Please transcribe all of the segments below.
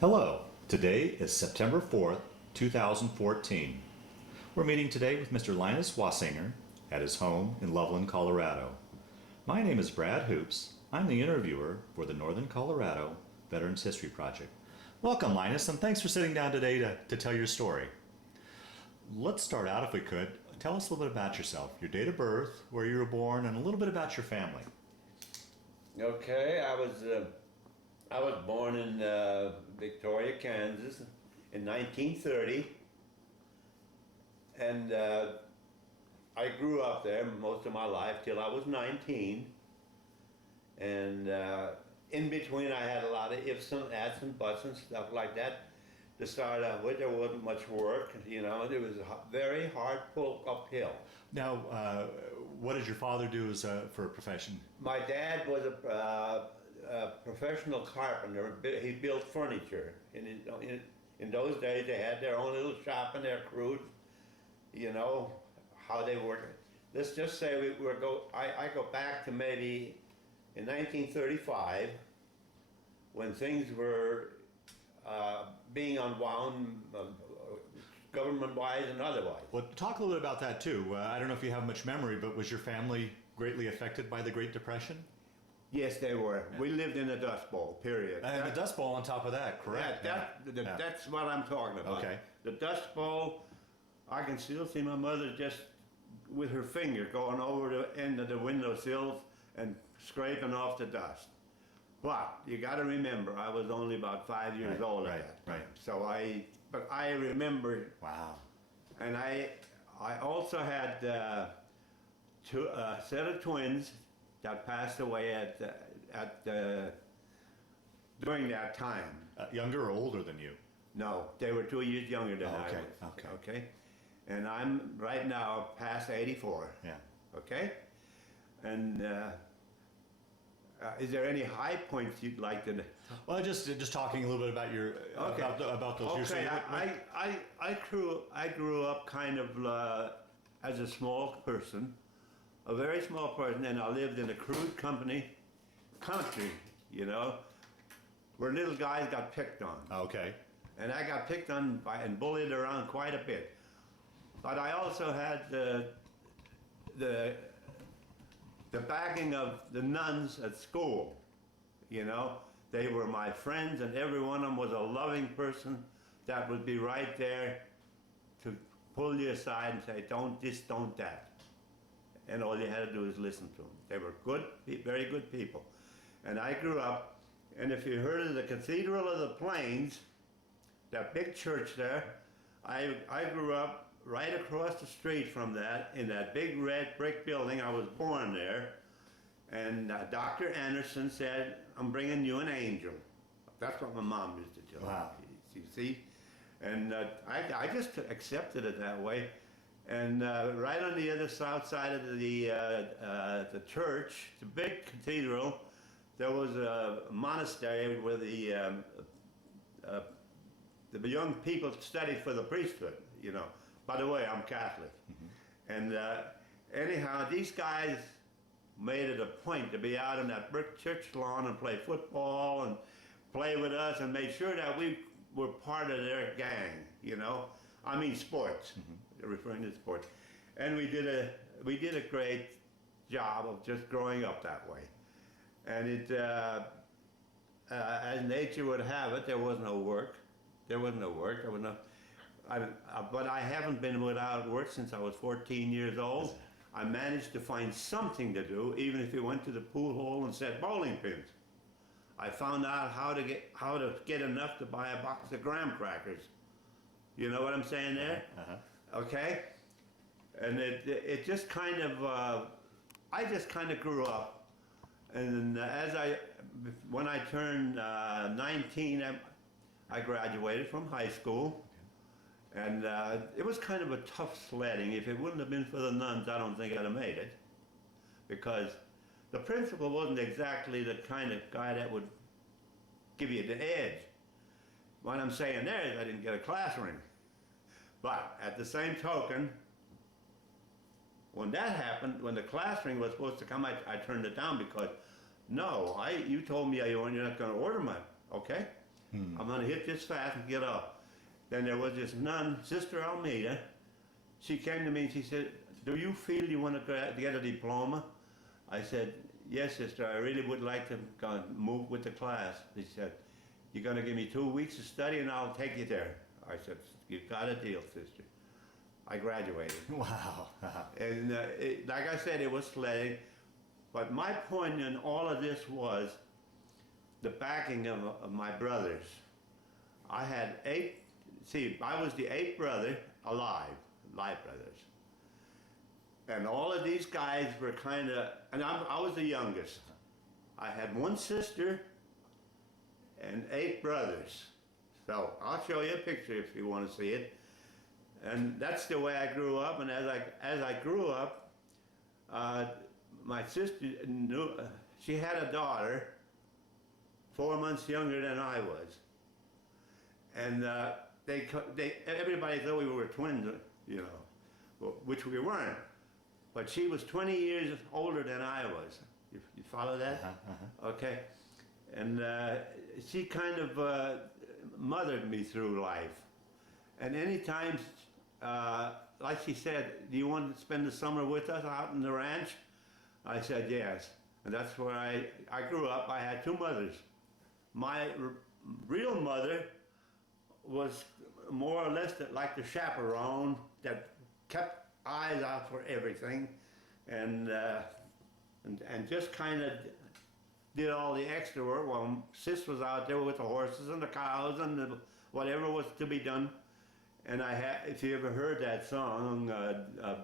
Hello, today is September 4th, 2014. We're meeting today with Mr. Linus Wasinger at his home in Loveland, Colorado. My name is Brad Hoops. I'm the interviewer for the Northern Colorado Veterans History Project. Welcome, Linus, and thanks for sitting down today to tell your story. Let's start out, if we could. Tell us a little bit about yourself, your date of birth, where you were born, and a little bit about your family. Okay, I was born in Victoria, Kansas in 1930, and I grew up there most of my life till I was 19, and in between I had a lot of ifs and ands and buts and stuff like that. To start out with, there wasn't much work, you know, it was a very hard pull uphill. Now, what did your father do as for a profession? My dad was a professional carpenter. He built furniture. In those days, they had their own little shop and their crews, you know, how they worked. Let's just say I go back to maybe in 1935, when things were being unwound, government-wise and otherwise. Well, talk a little bit about that too. I don't know if you have much memory, but was your family greatly affected by the Great Depression? Yes, they were. Yeah. We lived in a Dust Bowl, period. And the Dust Bowl on top of that, correct? Yeah, that's what I'm talking about. Okay. The Dust Bowl, I can still see my mother just with her finger going over the end of the windowsills and scraping off the dust. But you got to remember, I was only about 5 years old at that time. Right. So I remember. Wow. And I also had a set of twins that passed away during that time. Younger or older than you? No, they were 2 years younger than I was. Okay. And I'm right now past 84. Yeah. Okay. And is there any high points you'd like to? Well, just talking a little bit about your about those. Okay. I grew up kind of as a small person. A very small person, and I lived in a crude country, you know, where little guys got picked on. Okay. And I got picked on and bullied around quite a bit. But I also had the backing of the nuns at school, you know. They were my friends, and every one of them was a loving person that would be right there to pull you aside and say, don't this, don't that. And all you had to do is listen to them. They were good, very good people. And I grew up, and if you heard of the Cathedral of the Plains, that big church there, I grew up right across the street from that, in that big red brick building. I was born there. And Dr. Anderson said, I'm bringing you an angel. That's what my mom used to tell me. Wow. You see? And I just accepted it that way. And right on the other south side of the church, the big cathedral, there was a monastery where the young people studied for the priesthood, you know. By the way, I'm Catholic. Mm-hmm. And anyhow, these guys made it a point to be out on that brick church lawn and play football and play with us and made sure that we were part of their gang, you know. I mean sports, referring to sports. And we did a great job of just growing up that way. And it, as nature would have it, there was no work. There was no work. There was no. But I haven't been without work since I was 14 years old. I managed to find something to do, even if you went to the pool hall and set bowling pins. I found out how to get enough to buy a box of graham crackers. You know what I'm saying there? Okay? And it just kind of, I just kind of grew up. And when I turned 19, I graduated from high school. And it was kind of a tough sledding. If it wouldn't have been for the nuns, I don't think I'd have made it. Because the principal wasn't exactly the kind of guy that would give you the edge. What I'm saying there is I didn't get a class ring. But at the same token, when that happened, when the class ring was supposed to come, I turned it down because, no, you told me you're not going to order mine, okay? I'm going to hit this fast and get up. Then there was this nun, Sister Almeida. She came to me and she said, do you feel you want to get a diploma? I said, yes, sister, I really would like to go move with the class. She said, you're going to give me 2 weeks of study and I'll take you there. I said, you've got a deal, sister. I graduated. Wow. And like I said, it was sledding. But my point in all of this was the backing of my brothers. I had I was the 8th brother alive, live brothers. And all of these guys were kind of, and I was the youngest. I had 1 sister and 8 brothers. So I'll show you a picture if you want to see it. And that's the way I grew up. And as I grew up, my sister knew, she had a daughter 4 months younger than I was. And everybody thought we were twins, you know, which we weren't. But she was 20 years older than I was. You follow that? Okay. And she kind of mothered me through life. And anytime, like she said, do you want to spend the summer with us out in the ranch? I said yes. And that's where I grew up. I had 2 mothers. My real mother was more or less like the chaperone that kept eyes out for everything, and just kind of did all the extra work while Sis was out there with the horses and the cows and whatever was to be done. And if you ever heard that song,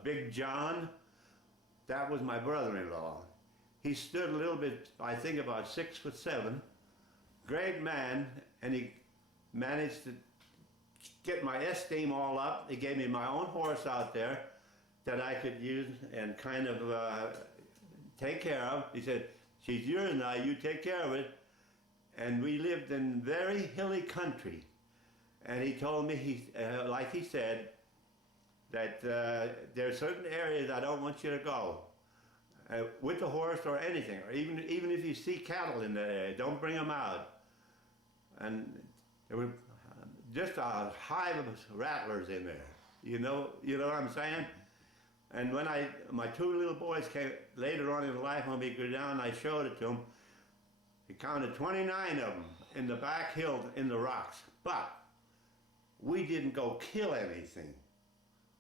Big John, that was my brother-in-law. He stood a little bit, I think about 6'7", great man, and he managed to get my esteem all up. He gave me my own horse out there that I could use and kind of take care of. He said, she's yours now, you take care of it. And we lived in very hilly country. And he told me, like he said, that there are certain areas I don't want you to go. With the horse or anything, or even if you see cattle in that area, don't bring them out. And there were just a hive of rattlers in there. You know what I'm saying? And when my 2 little boys came later on in life, when we go down, I showed it to them. He counted 29 of them in the back hill in the rocks. But we didn't go kill anything.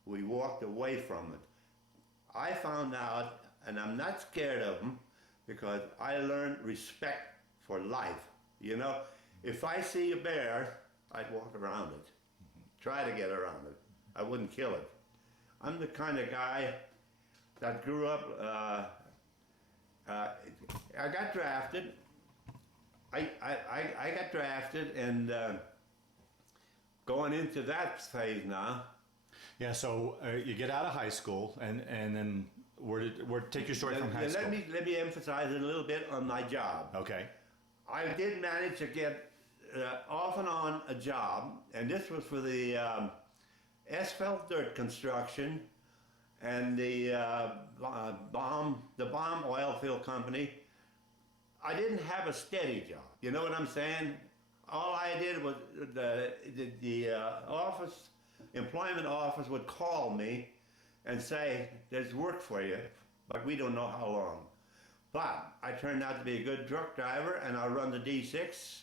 We walked away from it. I found out, and I'm not scared of them, because I learned respect for life. You know, if I see a bear, I'd walk around it, try to get around it. I wouldn't kill it. I'm the kind of guy that grew up, I got drafted. I got drafted, and going into that phase now. Yeah, so you get out of high school, and then take your story from high school. Let me emphasize it a little bit on my job. Okay. I did manage to get off and on a job, and this was for the asphalt dirt construction and the bomb oil field company. I didn't have a steady job. You know what I'm saying? All I did was the employment office would call me and say, there's work for you, but we don't know how long. But I turned out to be a good truck driver, and I run the D6,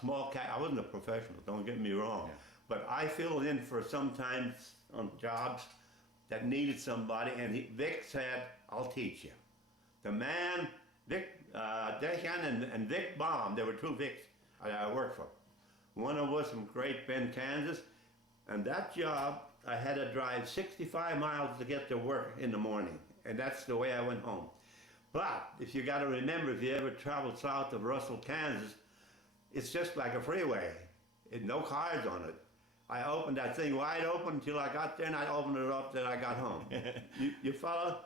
small cat. I wasn't a professional, don't get me wrong. Yeah. But I filled in for sometimes on jobs that needed somebody, and Vic said, I'll teach you. The man, Vic Dehan and Vic Baum, there were 2 Vics I worked for. One of them was from Great Bend, Kansas, and that job, I had to drive 65 miles to get to work in the morning, and that's the way I went home. But if you got to remember, if you ever traveled south of Russell, Kansas, it's just like a freeway. No cars on it. I opened that thing wide open until I got there, and I opened it up till I got home. you follow?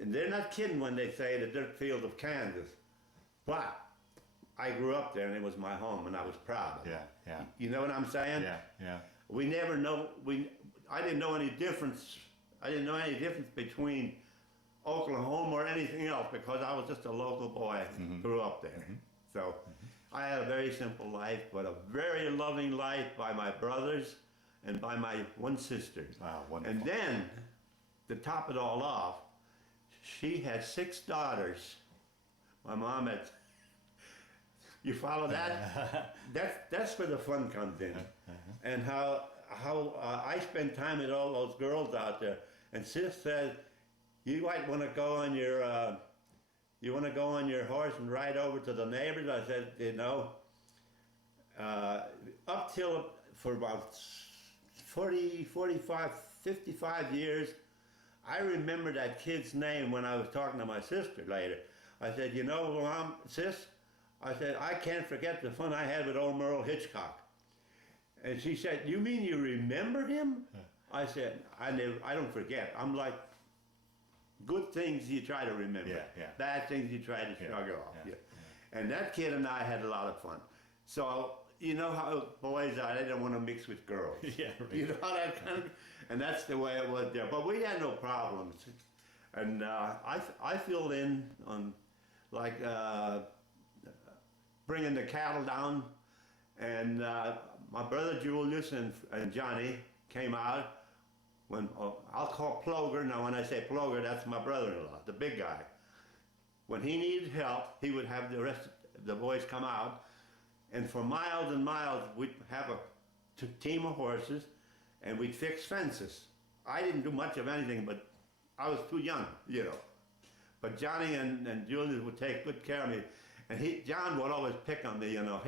And they're not kidding when they say the dirt field of Kansas. But I grew up there, and it was my home, and I was proud of it. Yeah. You know what I'm saying? Yeah. We never know. I didn't know any difference. I didn't know any difference between Oklahoma or anything else, because I was just a local boy, grew up there. So I had a very simple life, but a very loving life by my brothers and by my one sister. Wow, wonderful. And then, to top it all off, she had 6 daughters. My mom had. You follow that? That's where the fun comes in, and how I spend time with all those girls out there. And Sis said, "You might want to go on your horse and ride over to the neighbors." I said, "You know, up till for about 40, 45, 55 years, I remember that kid's name when I was talking to my sister later. I said, you know, Mom, Sis, I said, I can't forget the fun I had with old Merle Hitchcock." And she said, "You mean you remember him?" I said, I don't forget. I'm like, good things you try to remember. Bad things you try to shrug off. And that kid and I had a lot of fun. So, you know how boys are, they don't want to mix with girls. You know how that kind of, and that's the way it was there. But we had no problems. And I filled in on, like, bringing the cattle down. And my brother Julius and Johnny came out when, I'll call Ploger. Now when I say Ploger, that's my brother-in-law, the big guy. When he needed help, he would have the rest of the boys come out. And for miles and miles, we'd have a team of horses and we'd fix fences. I didn't do much of anything, but I was too young, you know. But Johnny and Julius would take good care of me. And John would always pick on me, you know.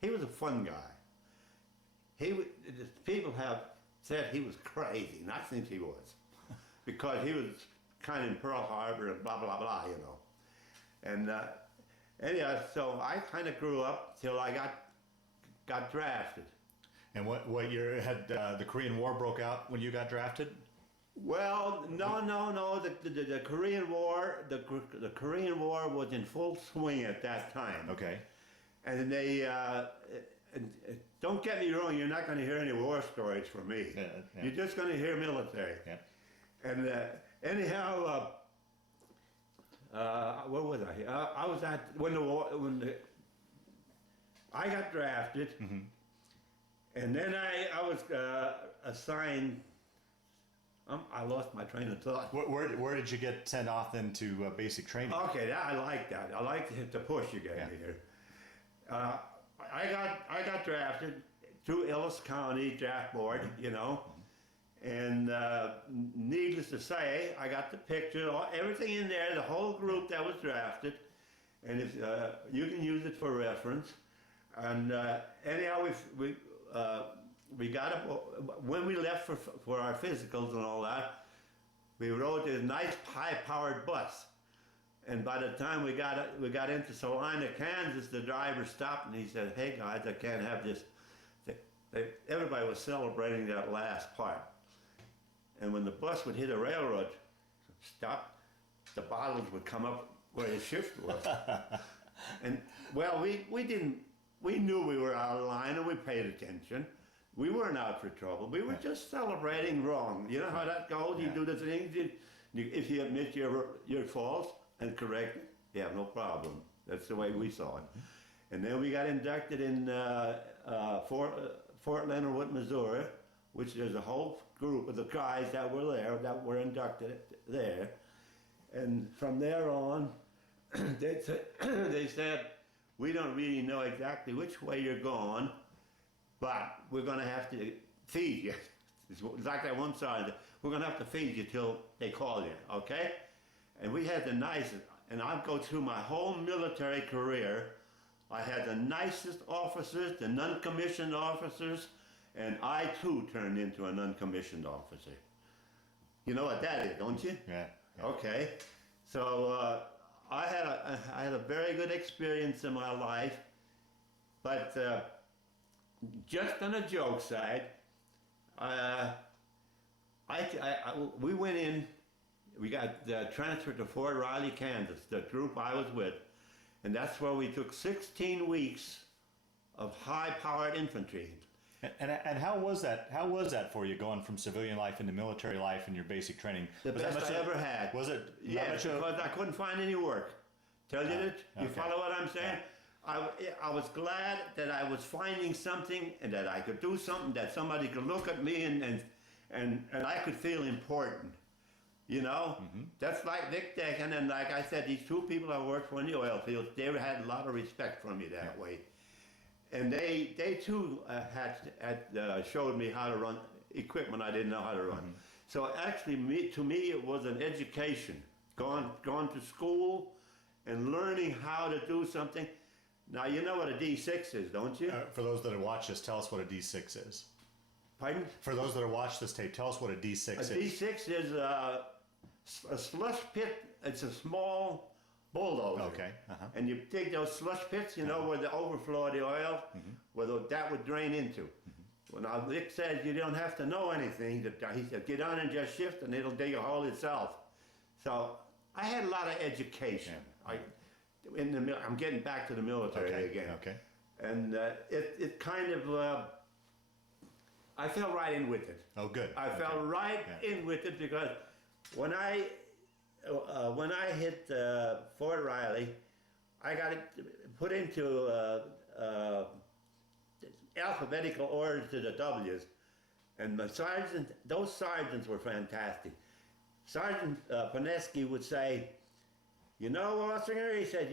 He was a fun guy. People have said he was crazy, and I think he was. Because he was kind of in Pearl Harbor and blah, blah, blah, you know. And anyhow, so I kind of grew up till I got drafted. And what year had the Korean War broke out when you got drafted? Well, no. The Korean War, the Korean War was in full swing at that time. Okay. And they don't get me wrong. You're not going to hear any war stories from me. You're just going to hear military. And anyhow, where was I? I was at I got drafted, and then I was assigned. I lost my train of thought. Where did you get sent off into basic training? Okay, I like that. I like the push you gave me here. I got drafted through Ellis County Draft Board, you know, and needless to say, I got the picture, everything in there, the whole group that was drafted, and if you can use it for reference. And anyhow, we got up when we left for our physicals and all that. We rode this nice high-powered bus. And by the time we got into Salina, Kansas, the driver stopped and he said, "Hey guys, I can't have this." Everybody was celebrating that last part. And when the bus would hit a railroad stop, the bottles would come up where the shift was. And well, we knew we were out of line and we paid attention. We weren't out for trouble. We were just celebrating wrong. You know how that goes? You do the things, if you admit your faults and correct it, you have no problem. That's the way we saw it. And then we got inducted in Fort Leonard Wood, Missouri, which there's a whole group of the guys that were there that were inducted there. And from there on, they said, "We don't really know exactly which way you're going, but we're going to have to feed you." It's like that one side, "We're going to have to feed you till they call you, okay?" And we had the nicest, and I'll go through my whole military career, I had the nicest officers, the non-commissioned officers, and I too turned into a non-commissioned officer. You know what that is, don't you? Yeah. Okay. So I had a very good experience in my life, but just on a joke side, we went in. We got transferred to Fort Riley, Kansas, the group I was with. And that's where we took 16 weeks of high-powered infantry. And how was that? How was that for you, going from civilian life into military life and your basic training? The best I ever had. Was it? Yeah, because I couldn't find any work. Tell you that? You follow what I'm saying? I was glad that I was finding something and that I could do something that somebody could look at me and I could feel important. You know, that's like Vic Decken, and like I said, these two people I worked for in the oil fields, they had a lot of respect for me that way. And they too had showed me how to run equipment I didn't know how to run. So actually, to me, it was an education. Going to school and learning how to do something. Now, you know what a D6 is, don't you? For those that have watched this, tell us what a D6 is. Pardon? For those that have watched this tape, tell us what a D6 is. A D6 is a slush pit. It's a small bulldozer. Okay. And you take those slush pits, you know, where the overflow of the oil, where that would drain into. Well, now Vic says you don't have to know anything. He said, get on and just shift and it'll dig a hole itself. So I had a lot of education. I'm getting back to the military again. Okay. And it kind of, I fell right in with it. Oh, good. I fell right in with it because when I hit Fort Riley, I got it put into alphabetical order to the W's, and the sergeant, those sergeants were fantastic. Sergeant Paneski would say, "You know, Wasinger," he said,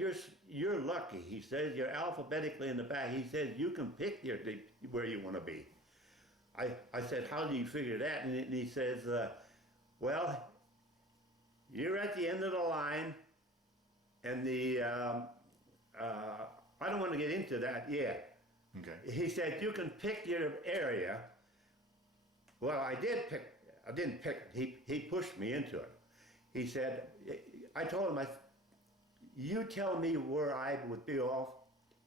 "you're lucky." He says, "You're alphabetically in the back." He says, "You can pick where you want to be." I said, "How do you figure that?" And he says, "Well, you're at the end of the line, and I don't want to get into that yet." Okay. He said, "You can pick your area." Well, I didn't pick it. He pushed me into it. He said, I told him, "You tell me where I would be off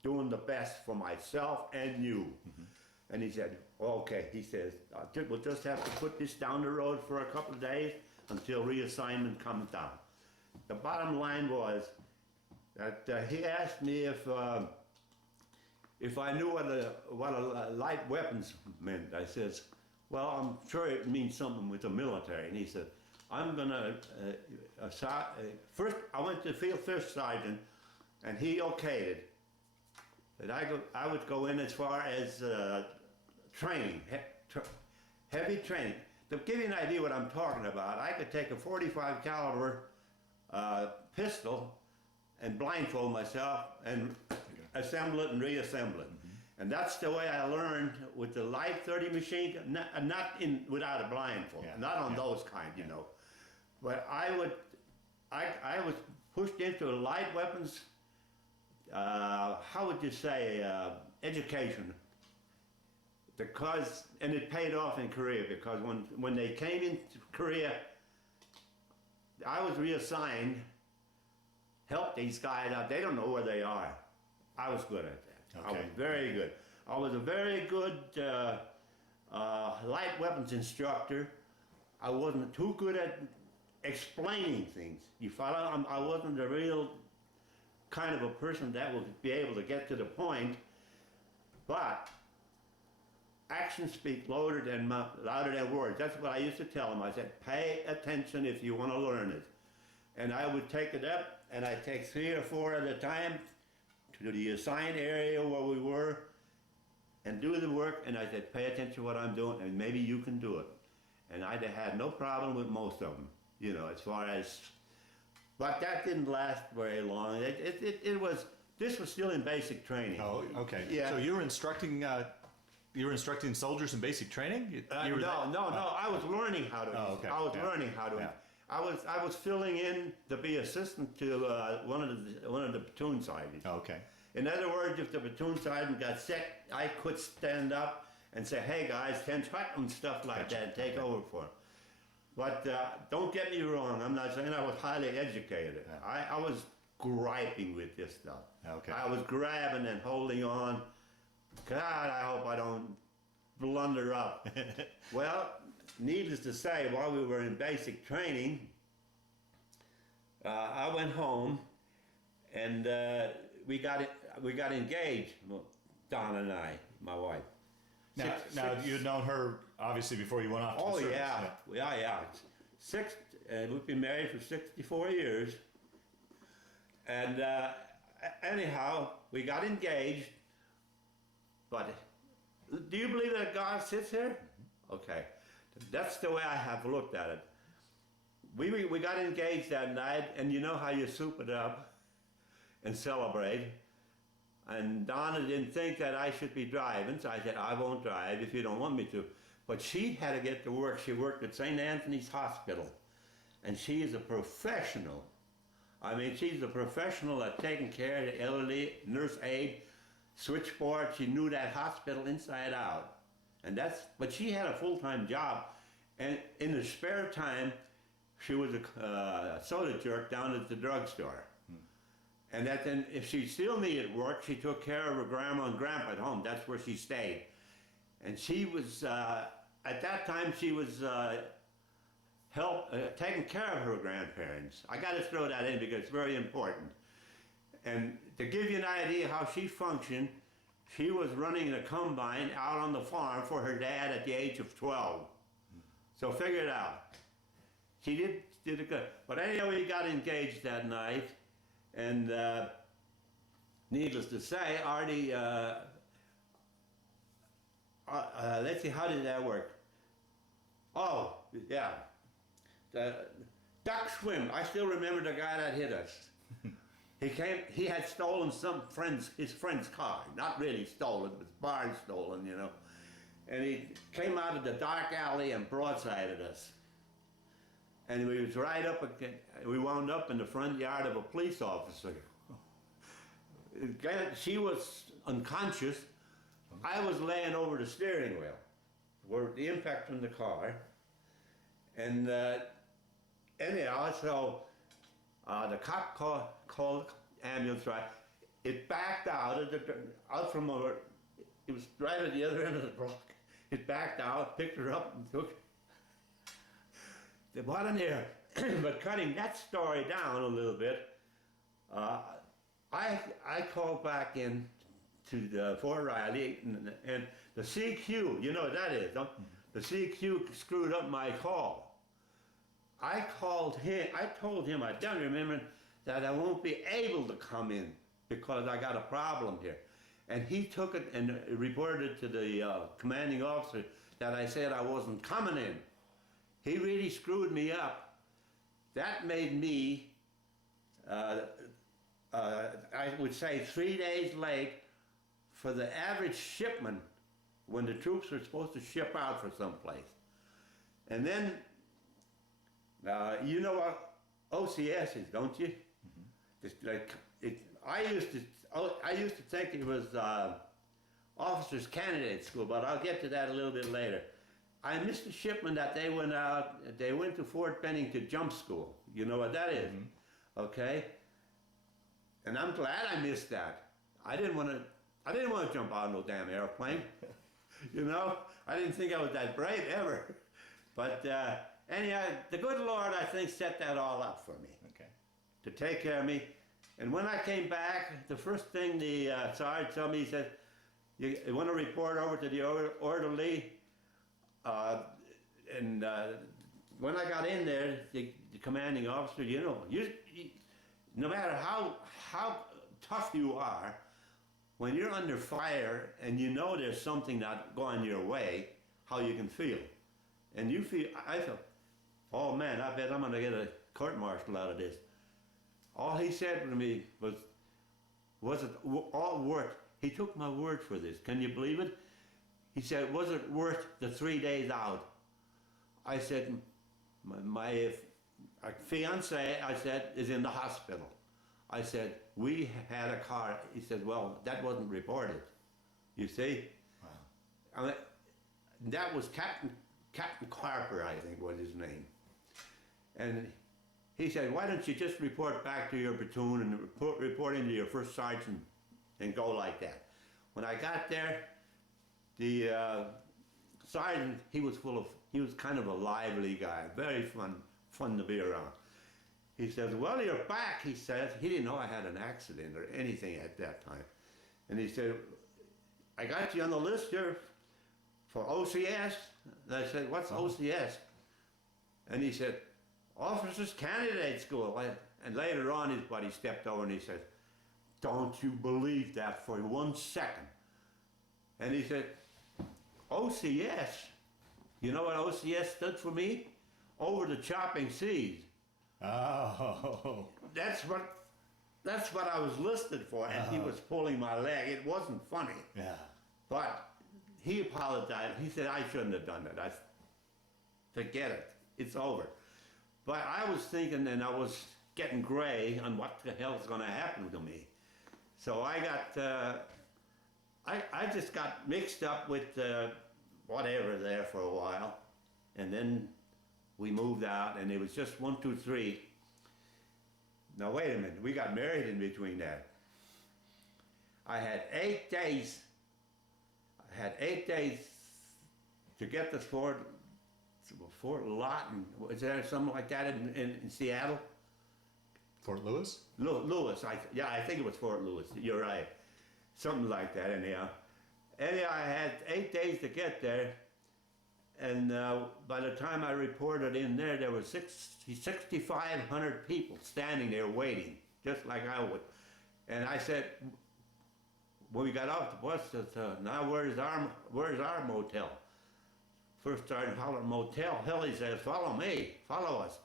doing the best for myself and you." And he said, "Okay." He says, "We'll just have to put this down the road for a couple of days until reassignment comes down." The bottom line was that he asked me if I knew what a light weapons meant. I says, "Well, I'm sure it means something with the military." And he said, "I'm gonna first." I went to the field first sergeant, and he okayed it. That I would go in as far as training, heavy training. To give you an idea what I'm talking about, I could take a 45 caliber pistol and blindfold myself and assemble it and reassemble it. And that's the way I learned with the light 30 machine gun, not without a blindfold, not on those kind, you know. But I was pushed into light weapons, how would you say, education. Because, and it paid off in Korea, because when they came into Korea, I was reassigned, helped these guys out. They don't know where they are. I was good at that. Okay. I was very good. I was a very good light weapons instructor. I wasn't too good at explaining things. You follow? I wasn't a real kind of a person that would be able to get to the point, but actions speak louder than words. That's what I used to tell them. I said, "Pay attention if you want to learn it." And I would take it up, and I'd take 3 or 4 at a time to the assigned area where we were and do the work, and I said, "Pay attention to what I'm doing, and maybe you can do it." And I had no problem with most of them, you know, as far as, but that didn't last very long. This was still in basic training. Oh, okay. Yeah. So you were instructing soldiers in basic training? No. I was learning how to. Oh, okay. I was learning how to. Yeah. I was filling in to be assistant to one of the platoon sergeants. Oh, okay. In other words, if the platoon sergeant got sick, I could stand up and say, "Hey guys, can track and stuff like that, and take over for him." But don't get me wrong. I'm not saying I was highly educated. Yeah. I was griping with this stuff. Okay. I was grabbing and holding on. God, I hope I don't blunder up. Well, needless to say, while we were in basic training, I went home, and we got engaged, Donna and I, my wife. Now you'd known her obviously before you went off to the service. Yeah. We've been married for 64 years, and anyhow, we got engaged, but do you believe that God sits here? Okay, that's the way I have looked at it. We got engaged that night, and you know how you soup it up and celebrate. And Donna didn't think that I should be driving, so I said, I won't drive if you don't want me to. But she had to get to work. She worked at St. Anthony's Hospital, and she is a professional. I mean, she's a professional at taking care of the elderly, nurse aide, switchboard. She knew that hospital inside out. But she had a full-time job, and in the spare time, she was a soda jerk down at the drugstore. And that then, if she still needed work, she took care of her grandma and grandpa at home. That's where she stayed. And she was, at that time, she was taking care of her grandparents. I got to throw that in because it's very important. And to give you an idea how she functioned, she was running a combine out on the farm for her dad at the age of 12. So figure it out. She did it good. But anyway, we got engaged that night, and needless to say, Artie, let's see, how did that work? Oh, yeah. The duck swim. I still remember the guy that hit us. He had stolen his friend's car. Not really stolen, it was barn stolen, you know. And he came out of the dark alley and broadsided us. And we was right up again. We wound up in the front yard of a police officer. She was unconscious. I was laying over the steering wheel, where the impact from the car. And anyhow, so the cop called ambulance. Right, it backed out from over. It was right at the other end of the block. It backed out, picked her up, and took. What an error. But cutting that story down a little bit, I called back in to Fort Riley, and the CQ, you know what that is, don't? The CQ screwed up my call. I called him, I told him, I don't remember, that I won't be able to come in because I got a problem here. And he took it and reported it to the commanding officer that I said I wasn't coming in. He really screwed me up. That made me, I would say, 3 days late for the average shipment when the troops were supposed to ship out for someplace. And then, you know what OCS is, don't you? Mm-hmm. I used to think it was Officers Candidate School, but I'll get to that a little bit later. I missed a shipment that they went to Fort Benning to jump school. You know what that is? Mm-hmm. Okay? And I'm glad I missed that. I didn't want to jump out of no damn airplane. You know? I didn't think I was that brave ever. But anyhow, the good Lord, I think, set that all up for me. Okay. To take care of me. And when I came back, the first thing the sergeant told me, he said, you want to report over to the orderly? And when I got in there, the commanding officer, you know, no matter how tough you are, when you're under fire and you know there's something not going your way, how you can feel. And I felt, oh man, I bet I'm going to get a court-martial out of this. All he said to me was it all worth? He took my word for this. Can you believe it? He said, was it worth the 3 days out? I said, my fiance, I said, is in the hospital. I said, we had a car. He said, well, that wasn't reported. You see? Wow. I mean, that was Captain Carper, I think was his name. And he said, why don't you just report back to your platoon and report into your first sergeant and go like that. When I got there, the sergeant, he was kind of a lively guy, very fun to be around. He says, well, you're back, he says. He didn't know I had an accident or anything at that time. And he said, I got you on the list here for OCS. And I said, what's OCS? And he said, Officers Candidate School. And later on, his buddy stepped over and he said, don't you believe that for 1 second. And he said, OCS. You know what OCS stood for me? Over the chopping seas. Oh. That's what I was listed for, and he was pulling my leg. It wasn't funny. Yeah. But he apologized. He said, I shouldn't have done it. I forget it. It's over. But I was thinking, and I was getting gray on what the hell's going to happen to me. So I got, I just got mixed up with whatever there for a while. And then we moved out, and it was just 1, 2, 3. Now wait a minute, we got married in between that. I had 8 days. I had 8 days to get to Fort Lawton. Was there something like that in Seattle? Fort Lewis? Lewis. I think it was Fort Lewis. You're right. Something like that. Anyhow, I had 8 days to get there, and by the time I reported in there, there were 6,500 people standing there waiting, just like I would. And I said, when we got off the bus, I said, now where's our motel? First Sergeant hollered, motel. Hell, he says, follow me, follow us.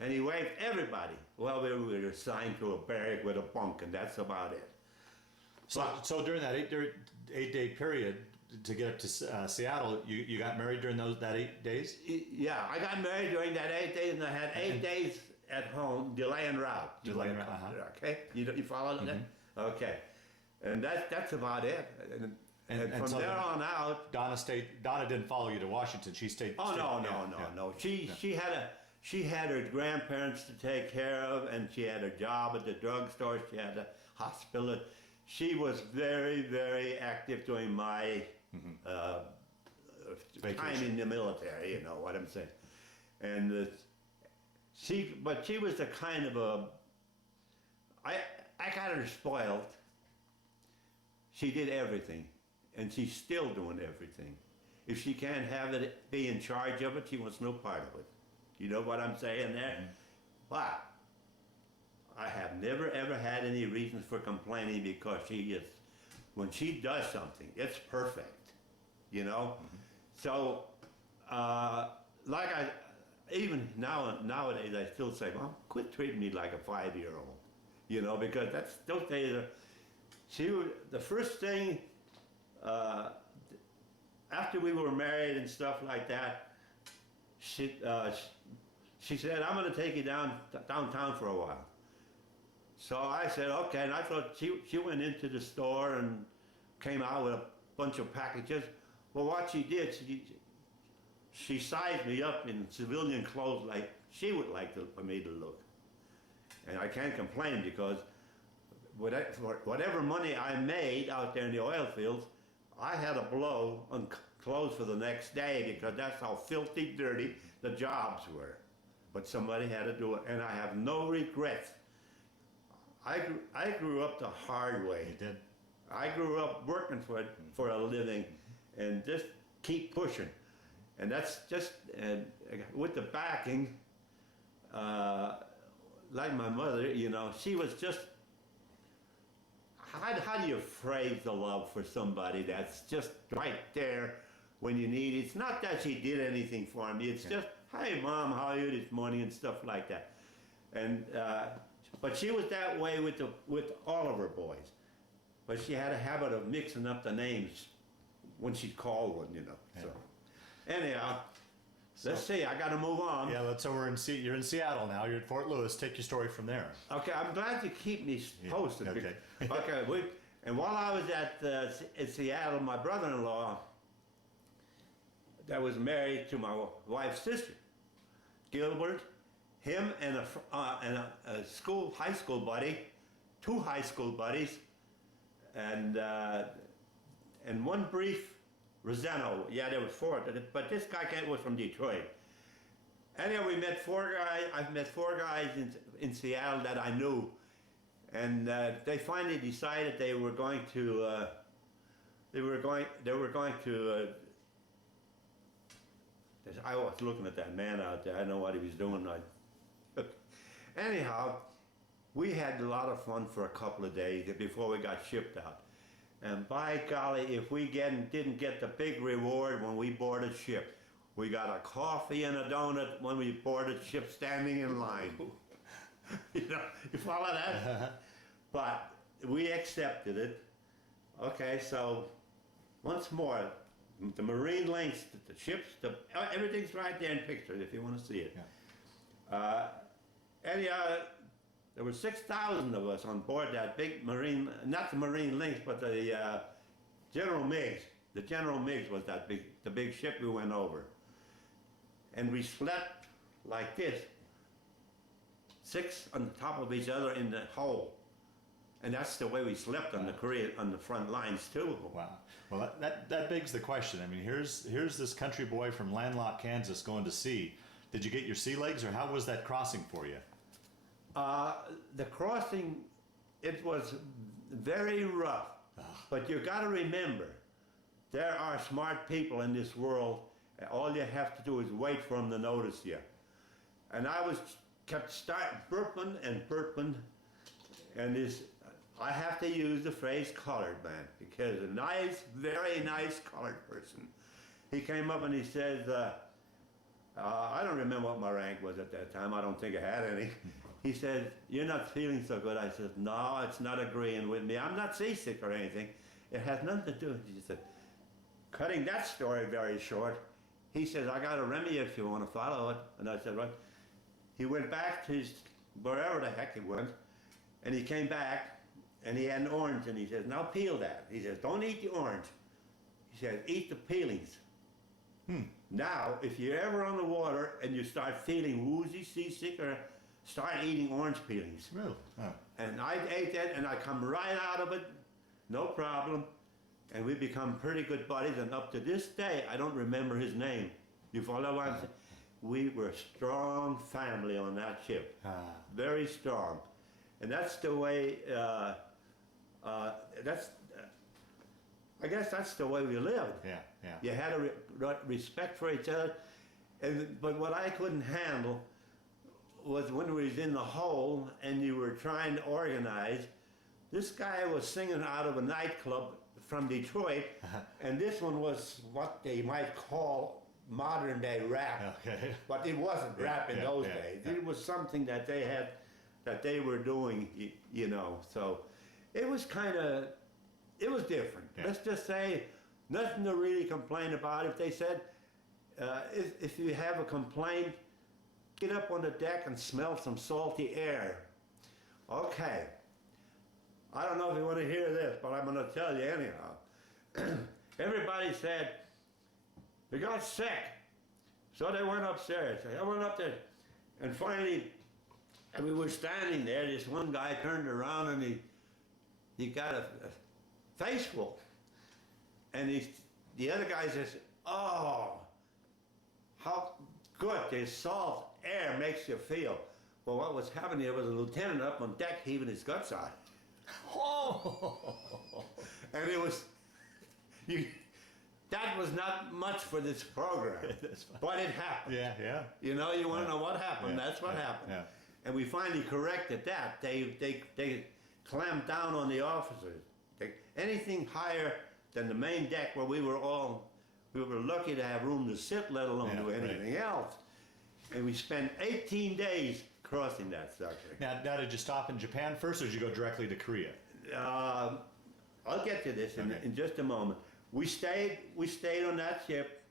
And he waved everybody. Well, we were assigned to a barrack with a bunk, and that's about it. So during that 8-day period to get up to Seattle, you got married during that 8 days? Yeah, I got married during that 8 days, and I had 8 days at home, delay en route. Delay en route, Okay, you follow that? Okay, and that's about it. And from so there on out, Donna didn't follow you to Washington. She stayed. Oh no. She had her grandparents to take care of, and she had a job at the drugstore. She had a hospital. She was very, very active during my time in the military. You know what I'm saying? And she was the kind of a. I got her spoiled. She did everything. And she's still doing everything. If she can't have it, be in charge of it, she wants no part of it. You know what I'm saying there? But I have never ever had any reasons for complaining, because when she does something, it's perfect. You know? So, even nowadays I still say, Mom, quit treating me like a 5-year-old. You know, because those days the first thing, after we were married and stuff like that, she said, I'm going to take you downtown for a while. So I said, okay, and I thought she went into the store and came out with a bunch of packages. Well, what she did, she sized me up in civilian clothes like she would like for me to look. And I can't complain, because whatever money I made out there in the oil fields, I had to blow on clothes for the next day, because that's how filthy dirty the jobs were. But somebody had to do it, and I have no regrets. I grew up the hard way. You did. I grew up working for a living, and just keep pushing. And that's just, with the backing, like my mother, you know, she was just, how do you phrase the love for somebody that's just right there when you need it? It's not that she did anything for me. It's just, hey, Mom, how are you this morning, and stuff like that. And but she was that way with all of her boys. But she had a habit of mixing up the names when she'd call one, you know. Yeah. So anyhow, let's see. I got to move on. Yeah, so you're in Seattle now. You're at Fort Lewis. Take your story from there. Okay, I'm glad you keep me posted. Okay. Okay. And while I was at Seattle, my brother-in-law, that was married to my wife's sister, Gilbert, him and a high school buddy, 2 high school buddies, and one brief Roseno. Yeah, there was 4, but this guy was from Detroit. Anyway, we met 4 guys. I've met 4 guys in Seattle that I knew, and they finally decided they were going to. I was looking at that man out there. I didn't know what he was doing. Anyhow, we had a lot of fun for a couple of days before we got shipped out. And by golly, if we didn't get the big reward when we boarded ship, we got a coffee and a donut when we boarded ship standing in line. You know, you follow that? But we accepted it. Okay, so once more, the Marine links, the ships, everything's right there in pictures if you want to see it. Yeah. There were 6,000 of us on board that big Marine, not the Marine Lynx, but the General Meigs. The General Meigs was the big ship we went over. And we slept like this, 6 on top of each other in the hole. And that's the way we slept on the front lines too. Wow. Well, that begs the question. I mean, here's this country boy from landlocked Kansas going to sea. Did you get your sea legs, or how was that crossing for you? The crossing, it was very rough. But you got to remember, there are smart people in this world. All you have to do is wait for them to notice you. And I kept burping and burping, and I have to use the phrase colored man, because a nice, very nice colored person. He came up and he says, I don't remember what my rank was at that time. I don't think I had any. He said, "You're not feeling so good." I said, "No, it's not agreeing with me. I'm not seasick or anything. It has nothing to do with it." He said, cutting that story very short, he says, "I got a remedy if you want to follow it." And I said, "Right." He went back to wherever the heck he went, and he came back, and he had an orange, and he says, "Now peel that." He says, "Don't eat the orange." He says, "Eat the peelings." Now, if you're ever on the water and you start feeling woozy, seasick, or start eating orange peelings. Really? Oh. And I ate that, and I come right out of it, no problem. And we become pretty good buddies, and up to this day, I don't remember his name. You follow what I'm saying? We were a strong family on that ship. Very strong. And that's the way, I guess that's the way we lived. Yeah, yeah. You had a respect for each other. But what I couldn't handle was when we was in the hole and you were trying to organize. This guy was singing out of a nightclub from Detroit, and this one was what they might call modern day rap. Okay. But it wasn't rap in those days. Yeah. It was something that they had, that they were doing, you know. So it was it was different. Yeah. Let's just say, nothing to really complain about. If they said, if you have a complaint, get up on the deck and smell some salty air. Okay. I don't know if you want to hear this, but I'm going to tell you anyhow. Everybody said, "We got sick." So they went upstairs. I went up there, and finally, and we were standing there. This one guy turned around, and he got a face full. And the other guy says, "Oh, how good this salt air makes you feel." Well, what was happening, there was a lieutenant up on deck heaving his guts out. Oh. And it was, that was not much for this program, but it happened. Yeah, yeah. You know, you want to know what happened, Yeah, that's what happened. yeah. And we finally corrected that. They clamped down on the officers. Anything higher than the main deck where we were lucky to have room to sit, let alone do anything else. And we spent 18 days crossing that sucker. Now, did you stop in Japan first, or did you go directly to Korea? I'll get to this in just a moment. We stayed on that ship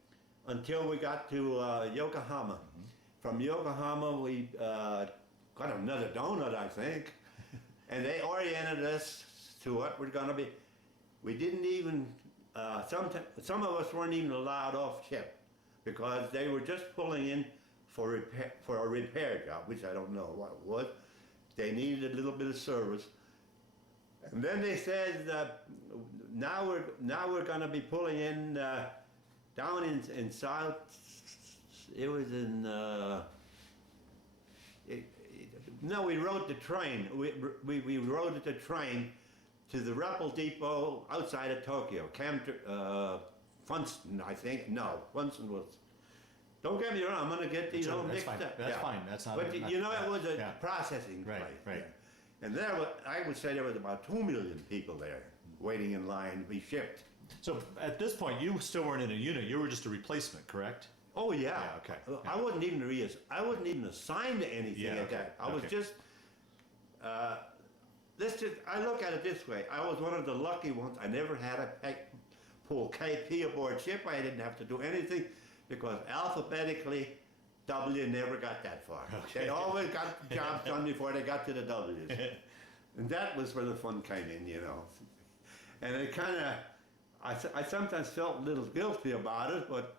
until we got to Yokohama. Mm-hmm. From Yokohama, we got another donut, I think, and they oriented us to what we're going to be. We didn't even, some of us weren't even allowed off ship because they were just pulling in for a repair job, which I don't know what it was. They needed a little bit of service. And then they said, now we're going to be pulling in down in South. It was in. No, we rode the train. We rode the train to the Rappel Depot outside of Tokyo. Funston, I think. No, Funston was. Don't get me wrong. I'm going to get these all mixed up. That's fine. That's not. But you know, it was a processing place. Right. And I would say there was about 2 million people there waiting in line to be shipped. So at this point, you still weren't in a unit. You were just a replacement, correct? Oh yeah. Yeah, okay. I wasn't even assigned to anything Yeah, at okay, that. I was okay. just. I look at it this way. I was one of the lucky ones. I never had to pull KP aboard ship. I didn't have to do anything because alphabetically, W never got that far. Okay. They always got the jobs done before they got to the W's. And that was where the fun came in, you know. And it kind of, I sometimes felt a little guilty about it, but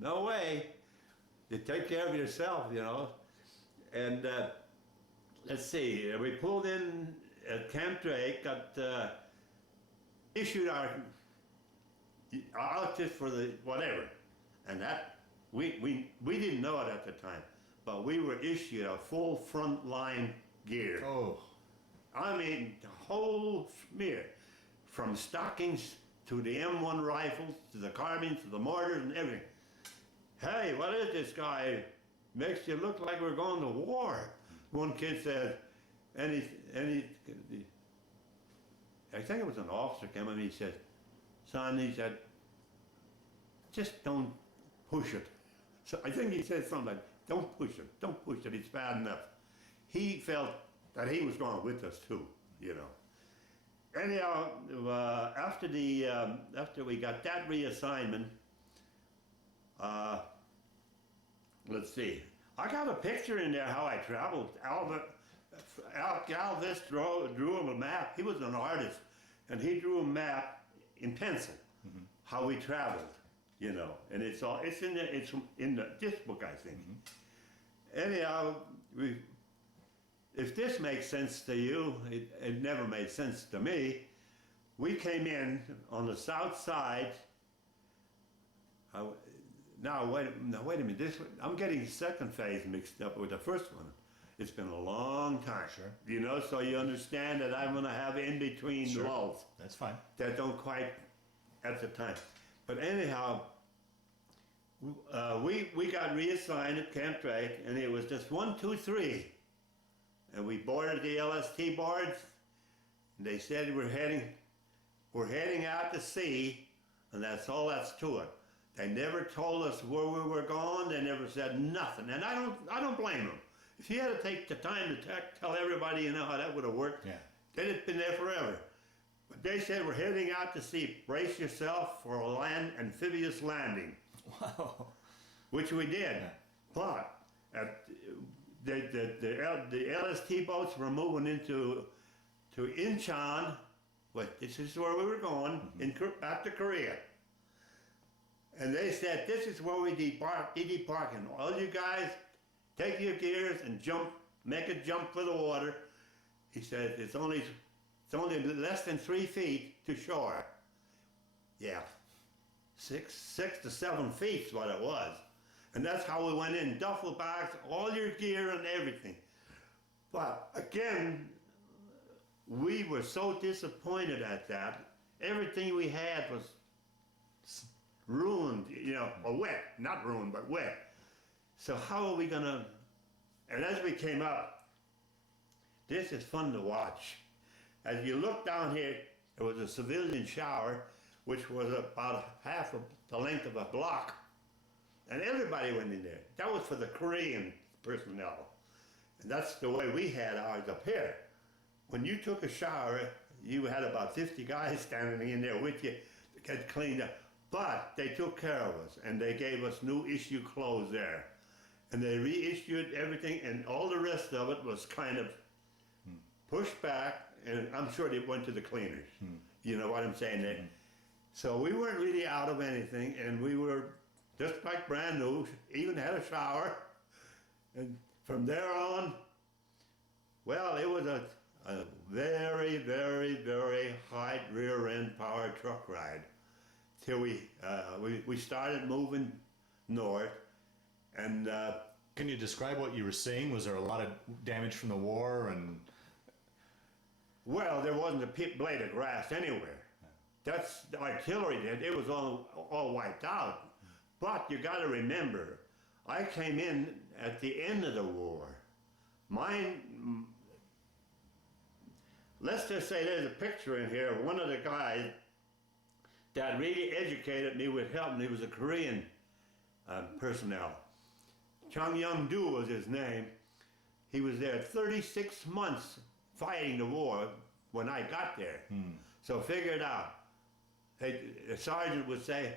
no way. You take care of yourself, you know. And let's see, we pulled in at Camp Drake, got issued our outfit for the whatever. And that, we didn't know it at the time, but we were issued a full front line gear. Oh. I mean, the whole smear, from stockings to the M1 rifles, to the carbines, to the mortars and everything. Hey, what is this guy? Makes you look like we're going to war. One kid said, I think it was an officer came and he said, son, he said, just don't push it. So I think he said something like, don't push it, it's bad enough. He felt that he was going with us too, you know. Anyhow, after we got that reassignment, let's see, I got a picture in there how I traveled. Galvis drew him a map. He was an artist, and he drew a map in pencil, how we traveled, you know. And it's in this book, I think. Anyhow, if this makes sense to you, it never made sense to me. We came in on the south side. Now wait a minute. I'm getting the second phase mixed up with the first one. It's been a long time, Sure. you know, so you understand that I'm going to have in between Sure. lulls That's fine. that don't quite at the time. But anyhow, we got reassigned at Camp Drake, and it was just 1, 2, 3, and we boarded the LST boards. And they said we're heading out to sea, and that's all that's to it. They never told us where we were going. They never said nothing, and I don't blame them. If you had to take the time to tell everybody, you know, how that would have worked, Yeah. they'd have been there forever. But they said we're heading out to sea. Brace yourself for a amphibious landing. Wow. Which we did. Yeah. But the LST boats were moving into Incheon. This is where we were going, back to Korea. And they said, this is where we debarking. All you guys, take your gears and jump, make a jump for the water. He said, it's only less than 3 feet to shore. Yeah, 6 to 7 feet is what it was. And that's how we went in, duffel bags, all your gear and everything. But again, we were so disappointed at that. Everything we had was ruined, you know, or wet, not ruined, but wet. So how are we gonna, and as we came up, this is fun to watch. As you look down here, there was a civilian shower, which was about half of the length of a block. And everybody went in there. That was for the Korean personnel. And that's the way we had ours up here. When you took a shower, you had about 50 guys standing in there with you to get cleaned up. But they took care of us, and they gave us new issue clothes there. And they reissued everything, and all the rest of it was kind of pushed back, and I'm sure they went to the cleaners. You know what I'm saying? So we weren't really out of anything, and we were just like brand new, even had a shower. And from there on, well, it was a very, very, very high rear end power truck ride till we started moving north. And Can you describe what you were seeing? Was there a lot of damage from the war? And well, there wasn't a blade of grass anywhere. That's the artillery did. It was all wiped out. But you got to remember, I came in at the end of the war. let's just say there's a picture in here of one of the guys that really educated me with help, and he was a Korean personnel. Chung Young-do was his name. He was there 36 months fighting the war when I got there. So figure it out. The sergeant would say,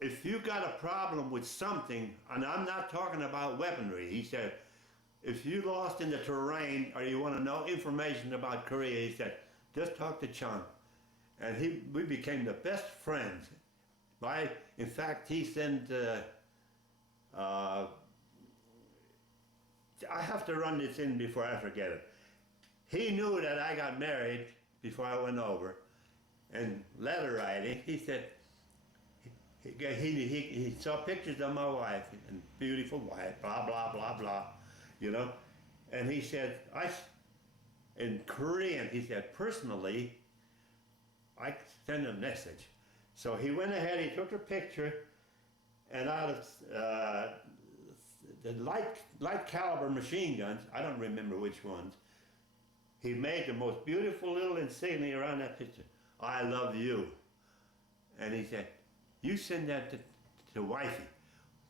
if you got a problem with something, and I'm not talking about weaponry, he said, if you lost in the terrain or you want to know information about Korea, he said, just talk to Chung. And we became the best friends. In fact, he sent, I have to run this in before I forget it. He knew that I got married before I went over, and letter writing, he said, he saw pictures of my wife, and beautiful wife, blah, blah, blah, blah, you know. And he said, in Korean, he said, personally, I send a message. So he went ahead, he took a picture, and out of the light caliber machine guns, I don't remember which ones, he made the most beautiful little insignia around that picture. I love you. And he said, you send that to wifey.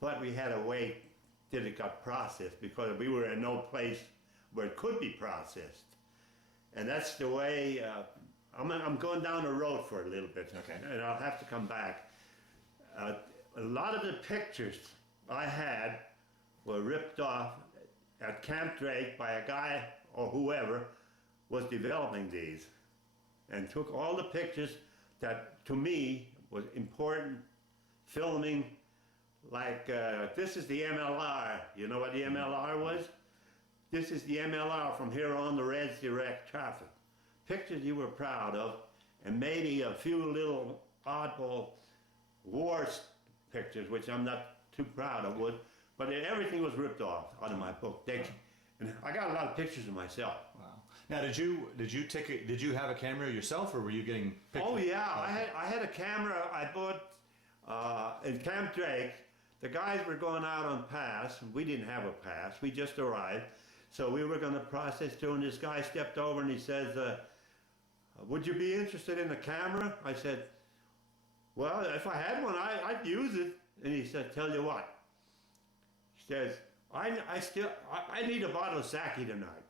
But we had to wait till it got processed because we were in no place where it could be processed. And that's the way, I'm going down the road for a little bit, okay, and I'll have to come back. A lot of the pictures I had were ripped off at Camp Drake by a guy or whoever was developing these, and took all the pictures that to me was important filming, like this is the MLR. You know what the MLR was? This is the MLR from here on the Reds direct traffic. Pictures you were proud of, and maybe a few little oddball war pictures, which I'm not too proud of, but everything was ripped off out of my book. And I got a lot of pictures of myself. Wow. Now, did you have a camera yourself, or were you getting pictures? Oh yeah, I had a camera I bought in Camp Drake. The guys were going out on pass, and we didn't have a pass. We just arrived, so we were going to process through. And this guy stepped over and he says, "Would you be interested in a camera?" I said, "Well, if I had one, I'd use it." And he said, "Tell you what," he says, I need a bottle of sake tonight.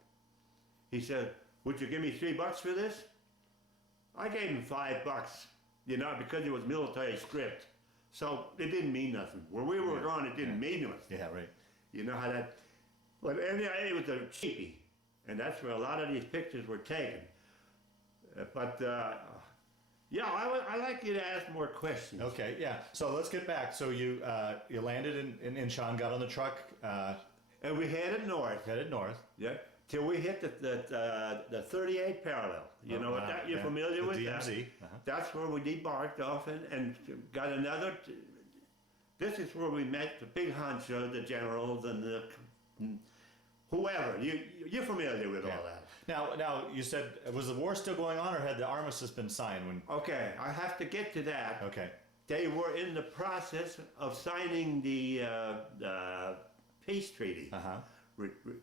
He said, "Would you give me $3 for this?" I gave him $5, you know, because it was military script. So it didn't mean nothing. Where we were going, it didn't mean nothing. Yeah, right. You know how that, but anyway, it was a cheapie. And that's where a lot of these pictures were taken. Yeah, I'd like you to ask more questions. Okay, yeah. So let's get back. So you landed in Incheon, got on the truck, And we headed north. headed north. Yeah. Till we hit the 38 parallel. You know what that? You're familiar the with DMZ. that? That's where we debarked off and got another. This is where we met the big honcho, the generals, and the whoever. You're familiar with all that. Now you said, was the war still going on, or had the armistice been signed when? Okay, I have to get to that. Okay. They were in the process of signing the peace treaty.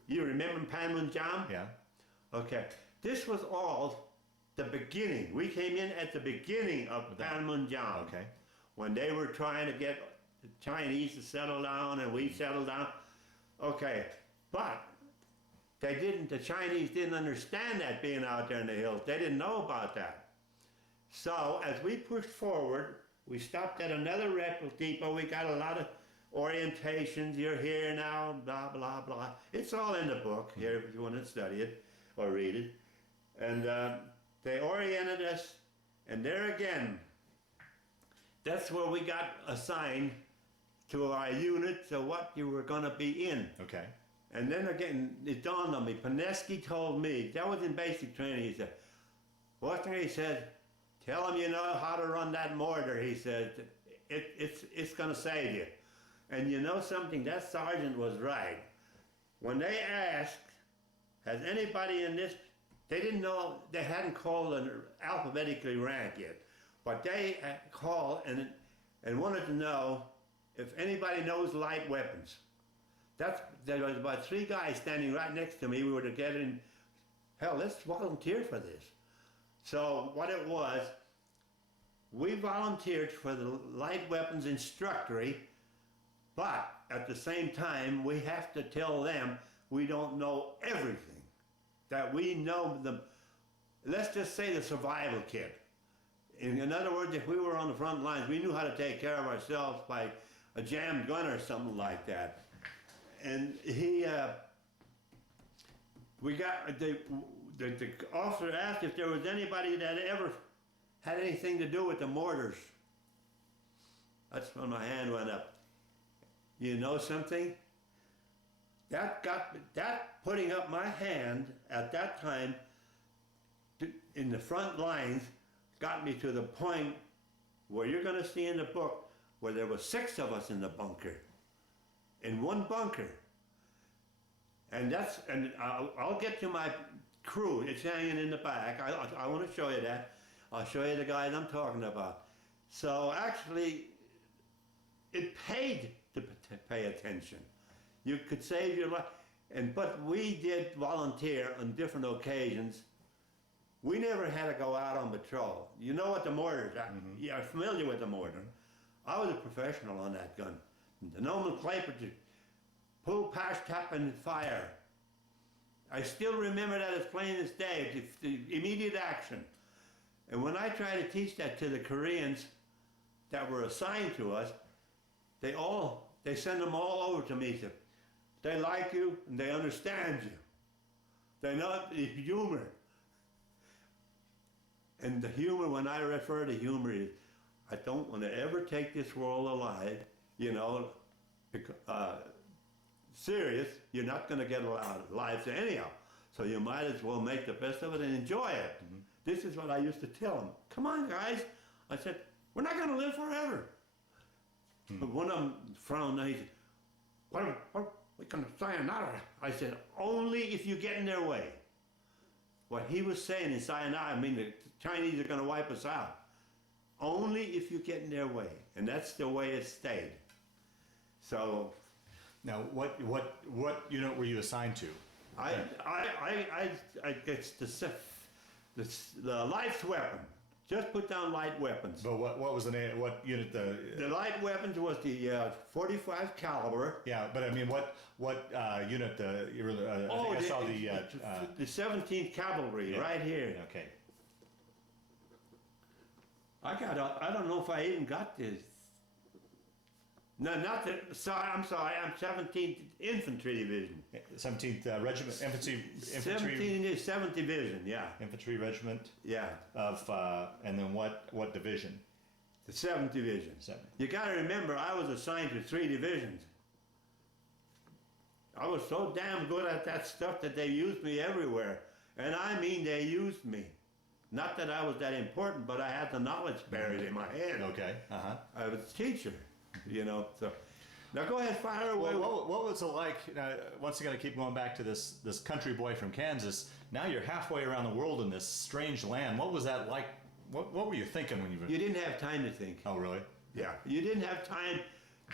You remember Panmunjom? Yeah. Okay. This was all the beginning. We came in at the beginning of Panmunjom. Okay. When they were trying to get the Chinese to settle down and we settled down. Okay. But the Chinese didn't understand that being out there in the hills. They didn't know about that. So as we pushed forward, we stopped at another rental depot. We got a lot of orientations. You're here now, blah, blah, blah. It's all in the book here if you want to study it or read it. And they oriented us, and there again, that's where we got assigned to our unit, to what you were going to be in. Okay. And then again, it dawned on me. Paneski told me, that was in basic training, he said, Wasinger, he said, tell them you know how to run that mortar, he said. It's going to save you. And you know something, that sergeant was right. When they asked, has anybody in this, they didn't know, they hadn't called an alphabetically rank yet, but they called and wanted to know if anybody knows light weapons. There was about 3 guys standing right next to me. We were together in hell, let's volunteer for this. So what it was, we volunteered for the light weapons instructory, but at the same time, we have to tell them we don't know everything. That we know let's just say the survival kit. In other words, if we were on the front lines, we knew how to take care of ourselves by a jammed gun or something like that. And the officer asked if there was anybody that ever had anything to do with the mortars. That's when my hand went up. You know something? That putting up my hand at that time in the front lines got me to the point where you're going to see in the book where there were 6 of us in the bunker, in one bunker. And I'll get to my crew. It's hanging in the back. I want to show you that. I'll show you the guys I'm talking about. So actually, it paid to pay attention. You could save your life. But we did volunteer on different occasions. We never had to go out on patrol. You know what the mortars are. Mm-hmm. You're familiar with the mortar. I was a professional on that gun. The nomenclature, pull, pass, tap, and fire. I still remember that as plain as day. It's the immediate action. And when I try to teach that to the Koreans that were assigned to us, they send them all over to me. They like you and they understand you. They know the humor. And the humor, when I refer to humor, is I don't want to ever take this world alive, serious, you're not going to get a lot of lives anyhow. So you might as well make the best of it and enjoy it. Mm-hmm. This is what I used to tell them. Come on, guys. I said, we're not going to live forever. Mm-hmm. But one of them frowned and he said, what we can sayonara? I said, only if you get in their way. What he was saying in sayonara, I mean, the Chinese are going to wipe us out. Only if you get in their way. And that's the way it stayed. So. Now, what unit were you assigned to? It's the light weapon. Just put down light weapons. But what was the name? What unit? The light weapons was the 45 caliber. Yeah, but I mean, what unit? I saw the 17th Cavalry, yeah. Right here. Okay. I don't know if I even got this. No, not the. Sorry, I'm sorry. I'm 17th Infantry Division. 17th Regiment, Infantry. 7th Division, yeah. Infantry Regiment. Yeah. And then what division? The 7th Division. 7th. You got to remember, I was assigned to 3 divisions. I was so damn good at that stuff that they used me everywhere, and I mean they used me. Not that I was that important, but I had the knowledge buried in my head. Okay. I was a teacher. So now go ahead, fire away. Well, what was it like? Once again, I keep going back to this country boy from Kansas. Now you're halfway around the world in this strange land. What was that like? What were you thinking when you were? You didn't have time to think. Oh, really? Yeah. You didn't have time.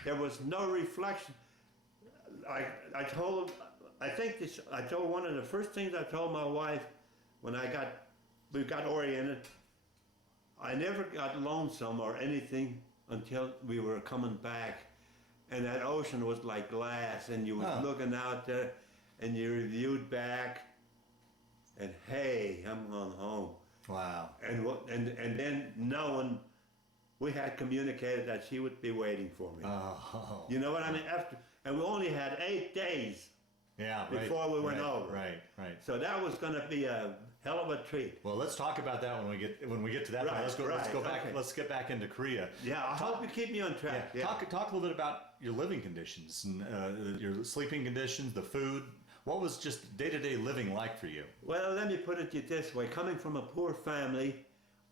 There was no reflection. I told one of the first things I told my wife when we got oriented. I never got lonesome or anything until we were coming back, and that ocean was like glass, and you was looking out there, and you reviewed back, and hey, I'm going home. Wow. And then knowing we had communicated that she would be waiting for me. Oh. You know what I mean? And we only had 8 days. Yeah. Before we went over. Right. So that was going to be a hell of a treat. Well, let's talk about that when we get to that. Right, let's go back. Okay. Let's get back into Korea. Yeah, I hope you keep me on track. Yeah. Talk a little bit about your living conditions and your sleeping conditions, the food. What was just day-to-day living like for you? Well, let me put it this way. Coming from a poor family,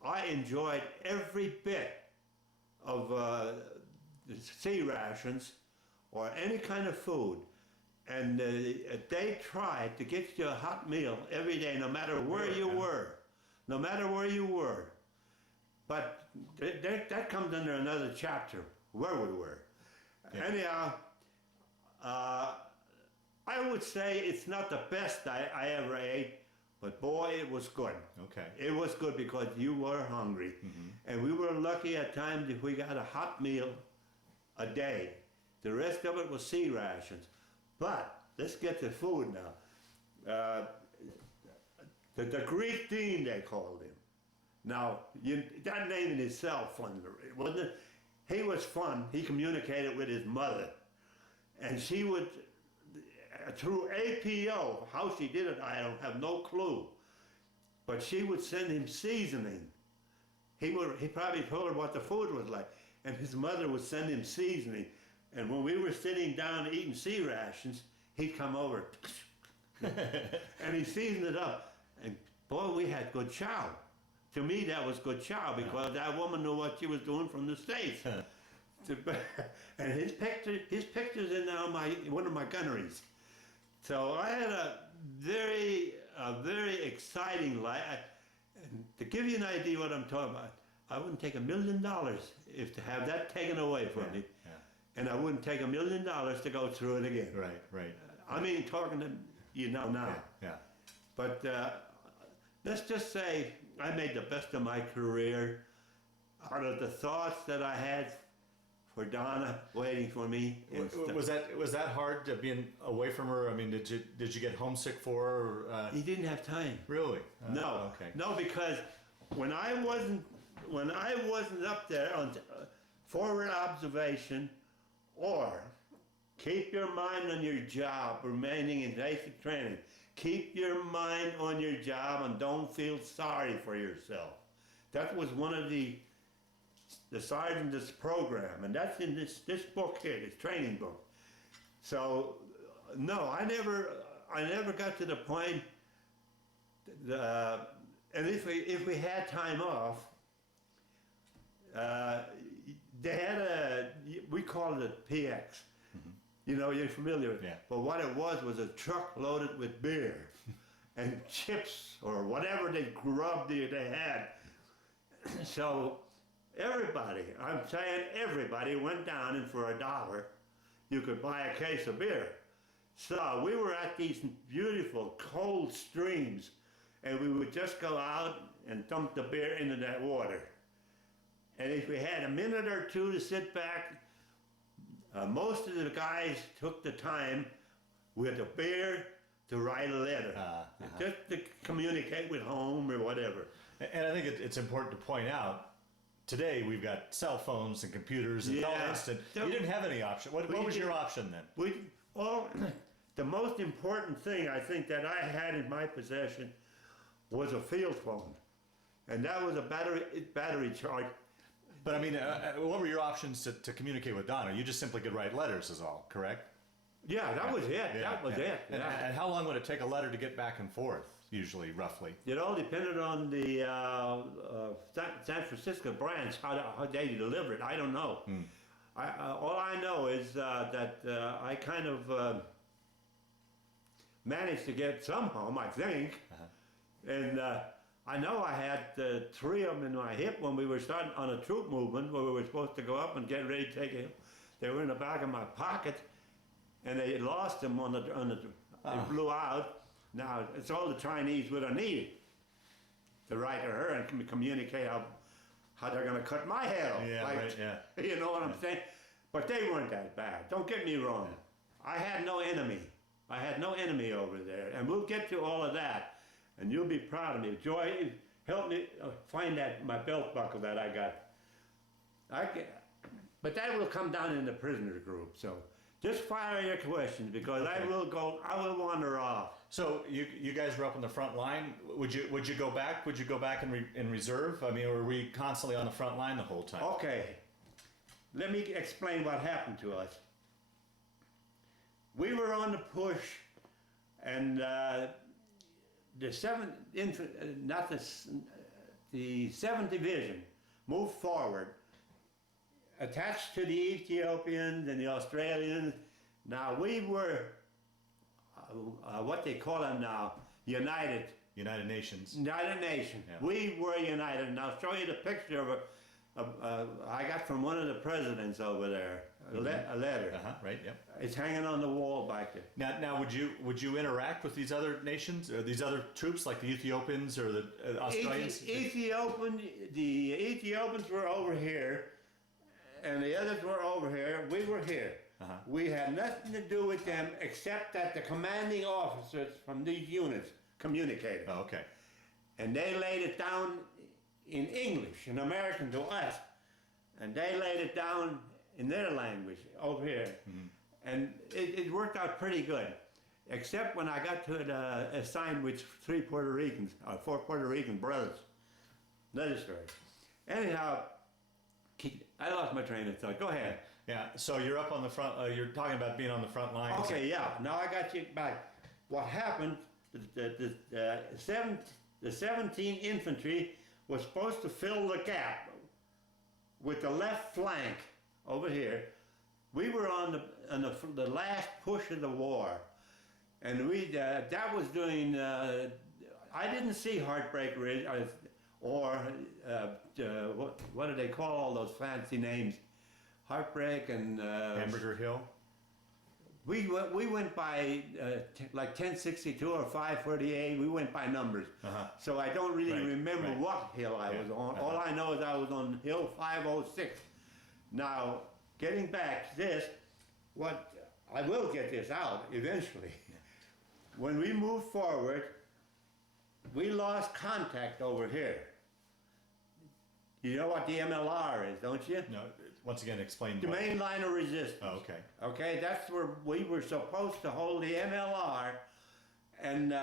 I enjoyed every bit of sea rations or any kind of food. And they tried to get you a hot meal every day, no matter where you were. No matter where you were. But that comes under another chapter, where we were. Yeah. Anyhow, I would say it's not the best I ever ate, But boy, it was good. Okay. It was good because you were hungry. And we were lucky at times if we got a hot meal a day. The rest of it was sea rations. But let's get to food now. The Greek Dean, they called him. Now, that name in itself, wasn't it? He was fun. He communicated with his mother. And she would, through APO, how she did it, I don't have no clue. But she would send him seasoning. He probably told her what the food was like. And his mother would send him seasoning. And when we were sitting down eating sea rations, he'd come over and he seasoned it up. And boy, we had good chow. To me, that was good chow because that woman knew what she was doing from the States. And his picture's in one of my gunneries. So I had a very exciting life. And to give you an idea what I'm talking about, I wouldn't take $1 million if to have that taken away from me. Yeah. And I wouldn't take $1 million to go through it again. Right. I mean, talking to you now. Yeah. But let's just say I made the best of my career out of the thoughts that I had for Donna waiting for me. Was that hard to being away from her? I mean, did you get homesick for her? He didn't have time. Really? No. Okay. No, because when I wasn't up there on forward observation or keep your mind on your job, remaining in basic training. Keep your mind on your job and don't feel sorry for yourself. That was one of the sergeant's program, and that's in this book here, this training book. So, no, I never got to the point. And if we had time off, they had we called it PX. You know, you're familiar with it. Yeah. But what it was a truck loaded with beer and chips or whatever they grubbed they had. So everybody, I'm saying everybody went down, and for $1, you could buy a case of beer. So we were at these beautiful cold streams, and we would just go out and dump the beer into that water. And if we had a minute or two to sit back, most of the guys took the time with a beer to write a letter, just to communicate with home or whatever. And I think it's important to point out, today we've got cell phones and computers and all instant. You didn't have any option. What was your option then? The most important thing I think that I had in my possession was a field phone, and that was a battery charge. But I mean, what were your options to communicate with Donna? You just simply could write letters is all, correct? Yeah, that was it. That was it. And how long would it take a letter to get back and forth, usually, roughly? It all depended on the San Francisco branch, how they deliver it. I don't know. All I know is that I kind of managed to get some home, I think. And I know I had 3 of them in my hip when we were starting on a troop movement where we were supposed to go up and get ready to take it. They were in the back of my pocket, and they lost them they blew out. Now, it's all the Chinese would have needed to write to her and communicate how they're going to cut my head off. You know what I'm saying? But they weren't that bad. Don't get me wrong. I had no enemy. I had no enemy over there. And we'll get to all of that. And you'll be proud of me. Joy, help me find my belt buckle that I got. But that will come down in the prisoner group. So just fire your questions because I will wander off. So you guys were up on the front line. Would you go back? Would you go back in reserve? I mean, were we constantly on the front line the whole time? Okay. Let me explain what happened to us. We were on the push, and the 7th Division moved forward, attached to the Ethiopians and the Australians. Now we were, what they call them now, United Nations. United Nations. Yeah. We were united. And I'll show you the picture of I got from one of the presidents over there. a letter. Right. Yep. It's hanging on the wall back there. Now, would you interact with these other nations or these other troops like the Ethiopians or the Australians? The Ethiopians were over here, and the others were over here. We were here. We had nothing to do with them except that the commanding officers from these units communicated. Oh, okay. And they laid it down in English, in American to us, and they laid it down in their language over here. And it worked out pretty good, except when I got to it assigned with 4 Puerto Rican brothers. Another story. Anyhow, I lost my train of thought. Go ahead. Yeah. So you're up on the front. You're talking about being on the front lines. Okay. Yeah. Now I got you back. What happened? The 17th Infantry was supposed to fill the gap with the left flank over here. We were on the last push of the war, and that was doing. I didn't see Heartbreak Ridge or what do they call all those fancy names? Heartbreak and Hamburger Hill. We went by like 1062 or 548. We went by numbers, so I don't really remember what hill I was on. All I know is I was on hill 506. Now, getting back to this, what I will get this out eventually. When we moved forward, we lost contact over here. You know what the MLR is, don't you? No. Once again, explain. The main line of resistance. Oh, okay. Okay, that's where we were supposed to hold the MLR and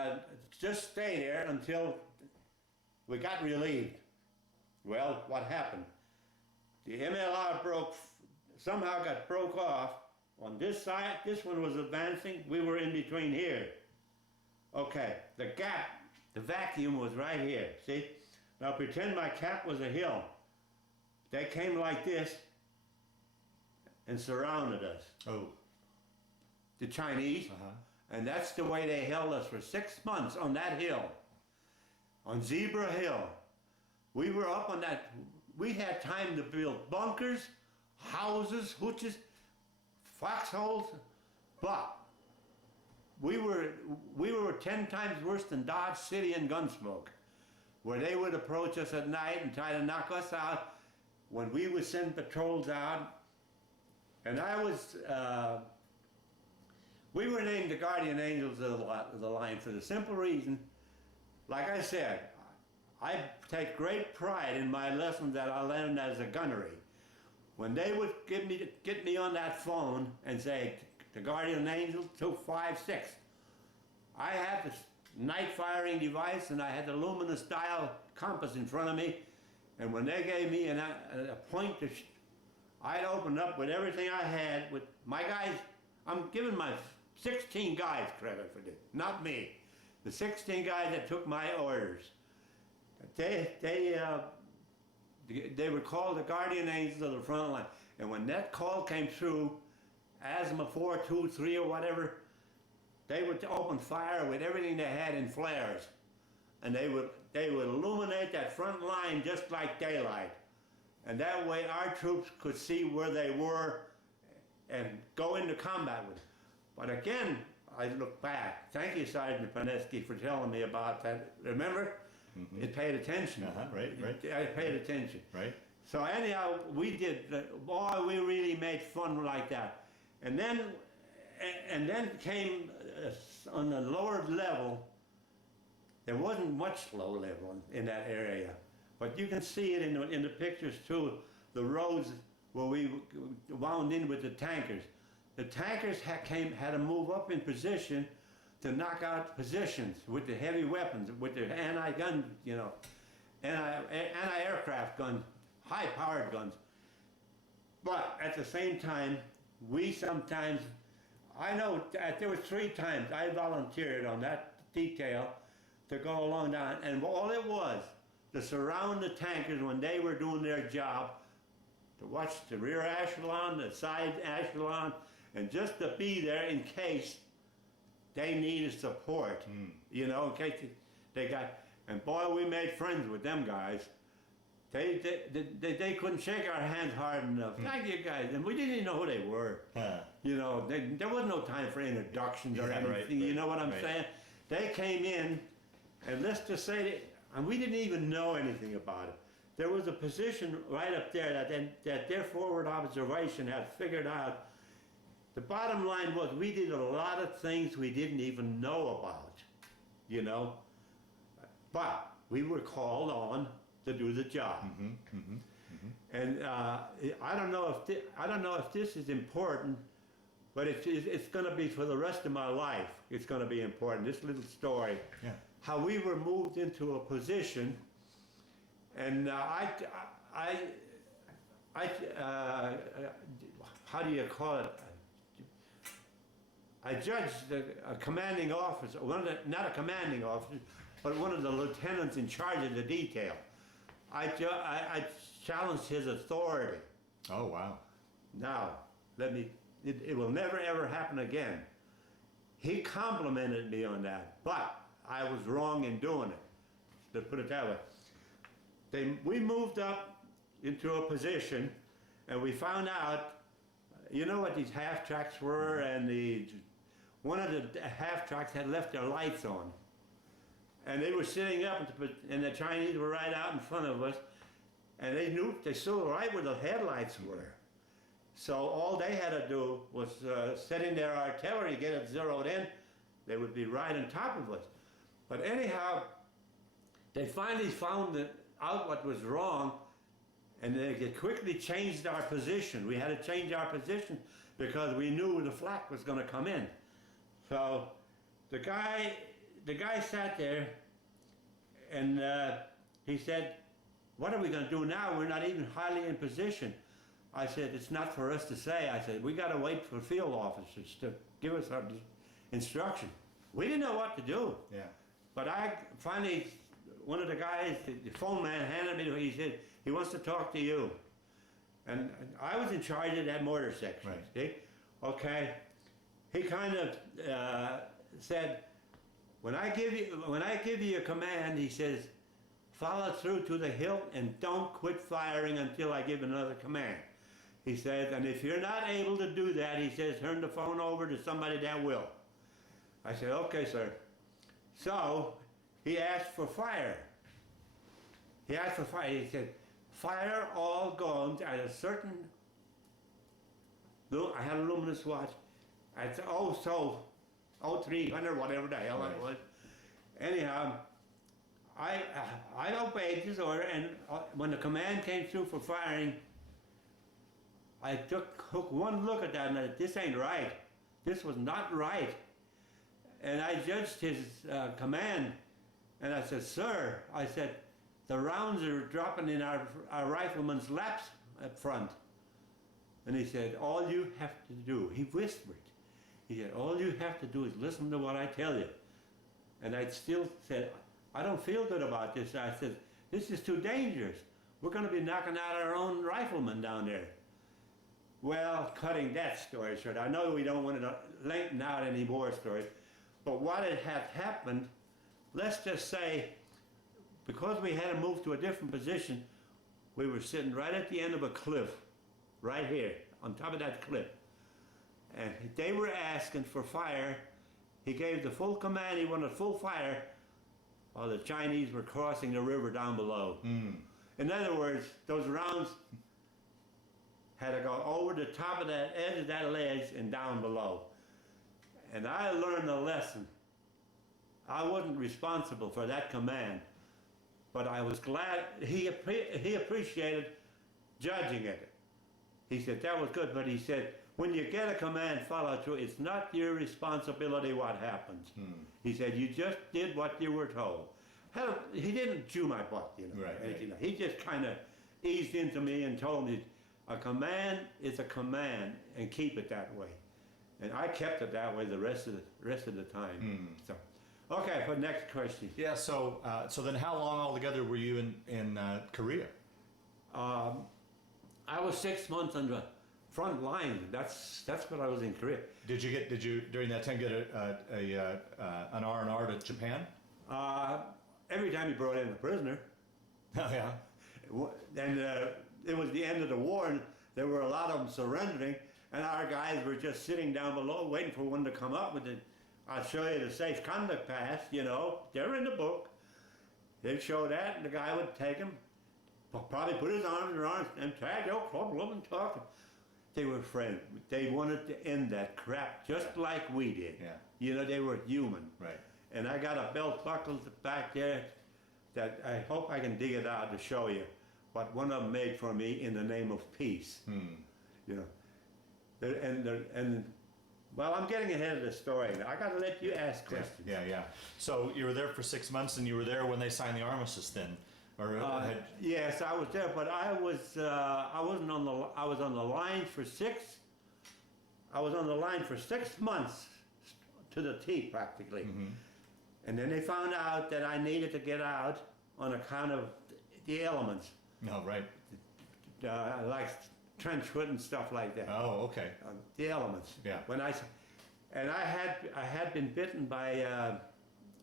just stay there until we got relieved. Well, what happened? The MLR somehow got broke off. On this side, this one was advancing. We were in between here. Okay, the gap, the vacuum was right here, see? Now pretend my cap was a hill. They came like this and surrounded us. Oh. The Chinese. And that's the way they held us for 6 months on that hill. On Zebra Hill. We were up on that. We had time to build bunkers, houses, hooches, foxholes, but we were 10 times worse than Dodge City and Gunsmoke, where they would approach us at night and try to knock us out when we would send patrols out. And we were named the Guardian Angels of the line for the simple reason, like I said, I take great pride in my lessons that I learned as a gunnery. When they would get me on that phone and say, the Guardian Angel 256, I had this night firing device and I had the luminous dial compass in front of me, and when they gave me a point to I'd open up with everything I had with my guys. I'm giving my 16 guys credit for this, not me. The 16 guys that took my orders. They were called the Guardian Angels of the front line. And when that call came through, Asthma 4, 2, 3 or whatever, they would open fire with everything they had in flares. And they would illuminate that front line just like daylight. And that way our troops could see where they were and go into combat with them. But again, I look back. Thank you, Sergeant Paneski, for telling me about that. Remember? It paid attention. Right. I paid attention. Right. So anyhow, we did, boy, we really made fun like that. And then came on the lower level, there wasn't much low level in that area. But you can see it in the pictures too, the roads where we wound in with the tankers. The tankers had to move up in position to knock out positions with the heavy weapons, with their anti-gun, anti-aircraft guns, high-powered guns. But at the same time, I know that there were 3 times I volunteered on that detail to go along down, and all it was to surround the tankers when they were doing their job, to watch the rear echelon, the side echelon, and just to be there in case they needed support, in case they got, and boy, we made friends with them guys. They couldn't shake our hands hard enough. Thank you guys, and we didn't even know who they were. You know, there was no time for introductions or anything. Right, You know what I'm right. saying? They came in, and let's just say and we didn't even know anything about it. There was a position right up there that their forward observation had figured out. The bottom line was we did a lot of things we didn't even know about, you know, but we were called on to do the job. And I don't know if this is important, but it's going to be for the rest of my life. It's going to be important. This little story, how we were moved into a position, and how do you call it? I judged a commanding officer, not a commanding officer, but one of the lieutenants in charge of the detail. I challenged his authority. Oh, wow. Now, it will never ever happen again. He complimented me on that, but I was wrong in doing it, to put it that way. We moved up into a position, and we found out, you know what these half-tracks were, and one of the half-tracks had left their lights on. And they were sitting up, and the Chinese were right out in front of us, and they saw right where the headlights were. So all they had to do was set in their artillery, get it zeroed in. They would be right on top of us. But anyhow, they finally found out what was wrong, and they quickly changed our position. We had to change our position because we knew the flak was going to come in. So the guy sat there, and he said, "What are we going to do now? We're not even hardly in position." I said, "It's not for us to say." I said, "We got to wait for field officers to give us our instruction." We didn't know what to do. Yeah. But I finally, one of the guys, the phone man handed me, he said, "He wants to talk to you." And I was in charge of that mortar section. Right. See? Okay. He kind of said, when I give you a command," he says, "follow through to the hilt and don't quit firing until I give another command." He says, "And if you're not able to do that," he says, "turn the phone over to somebody that will." I said, "Okay, sir." So he asked for fire. He asked for fire. He said, "Fire all guns at a certain," I had a luminous watch, at 0300, whatever the hell it was. Anyhow, I obeyed his order, and when the command came through for firing, I took one look at that and I said, "This ain't right. This was not right." And I judged his command, and I said, "Sir," I said, "the rounds are dropping in our riflemen's laps up front." And he said, "All you have to do," he whispered, he said, "all you have to do is listen to what I tell you." And I still said, "I don't feel good about this." I said, "This is too dangerous. We're going to be knocking out our own riflemen down there." Well, cutting that story short, I know we don't want to lengthen out any more stories, but what had happened, let's just say, because we had to move to a different position, we were sitting right at the end of a cliff, right here, on top of that cliff. And they were asking for fire. He gave the full command, he wanted full fire, while the Chinese were crossing the river down below. In other words, those rounds had to go over the top of that edge of that ledge and down below. And I learned a lesson. I wasn't responsible for that command, but I was glad he appreciated judging it. He said, "That was good," but he said, "When you get a command follow through, it's not your responsibility what happens." He said, "You just did what you were told." Hell, he didn't chew my butt, you know. Right. He just kind of eased into me and told me, a command is a command, and keep it that way. And I kept it that way the rest of the time. So, okay, for the next question. Yeah. So then, how long altogether were you in Korea? I was 6 months on the front line. That's what I was in Korea. Did you during that time get an R&R to Japan? Every time you brought in a prisoner. Oh yeah. And it was the end of the war, and there were a lot of them surrendering, and our guys were just sitting down below waiting for one to come up with it. I'll show you the safe conduct pass, you know, they're in the book. They'd show that, and the guy would take him, probably put his arms around and tag, no problem, and talk. They were friends. They wanted to end that crap just like we did. Yeah. You know, they were human. Right. And I got a belt buckle back there that I hope I can dig it out to show you what one of them made for me in the name of peace. You know, and well, I'm getting ahead of the story. I got to let you ask questions. Yeah. So you were there for 6 months, and you were there when they signed the armistice, then, or Yes, I was there, but I was on the line for 6 months to the T practically. And then they found out that I needed to get out on account of the elements. No, right. Like trench foot and stuff like that. Oh, okay. The elements. Yeah. I had been bitten by,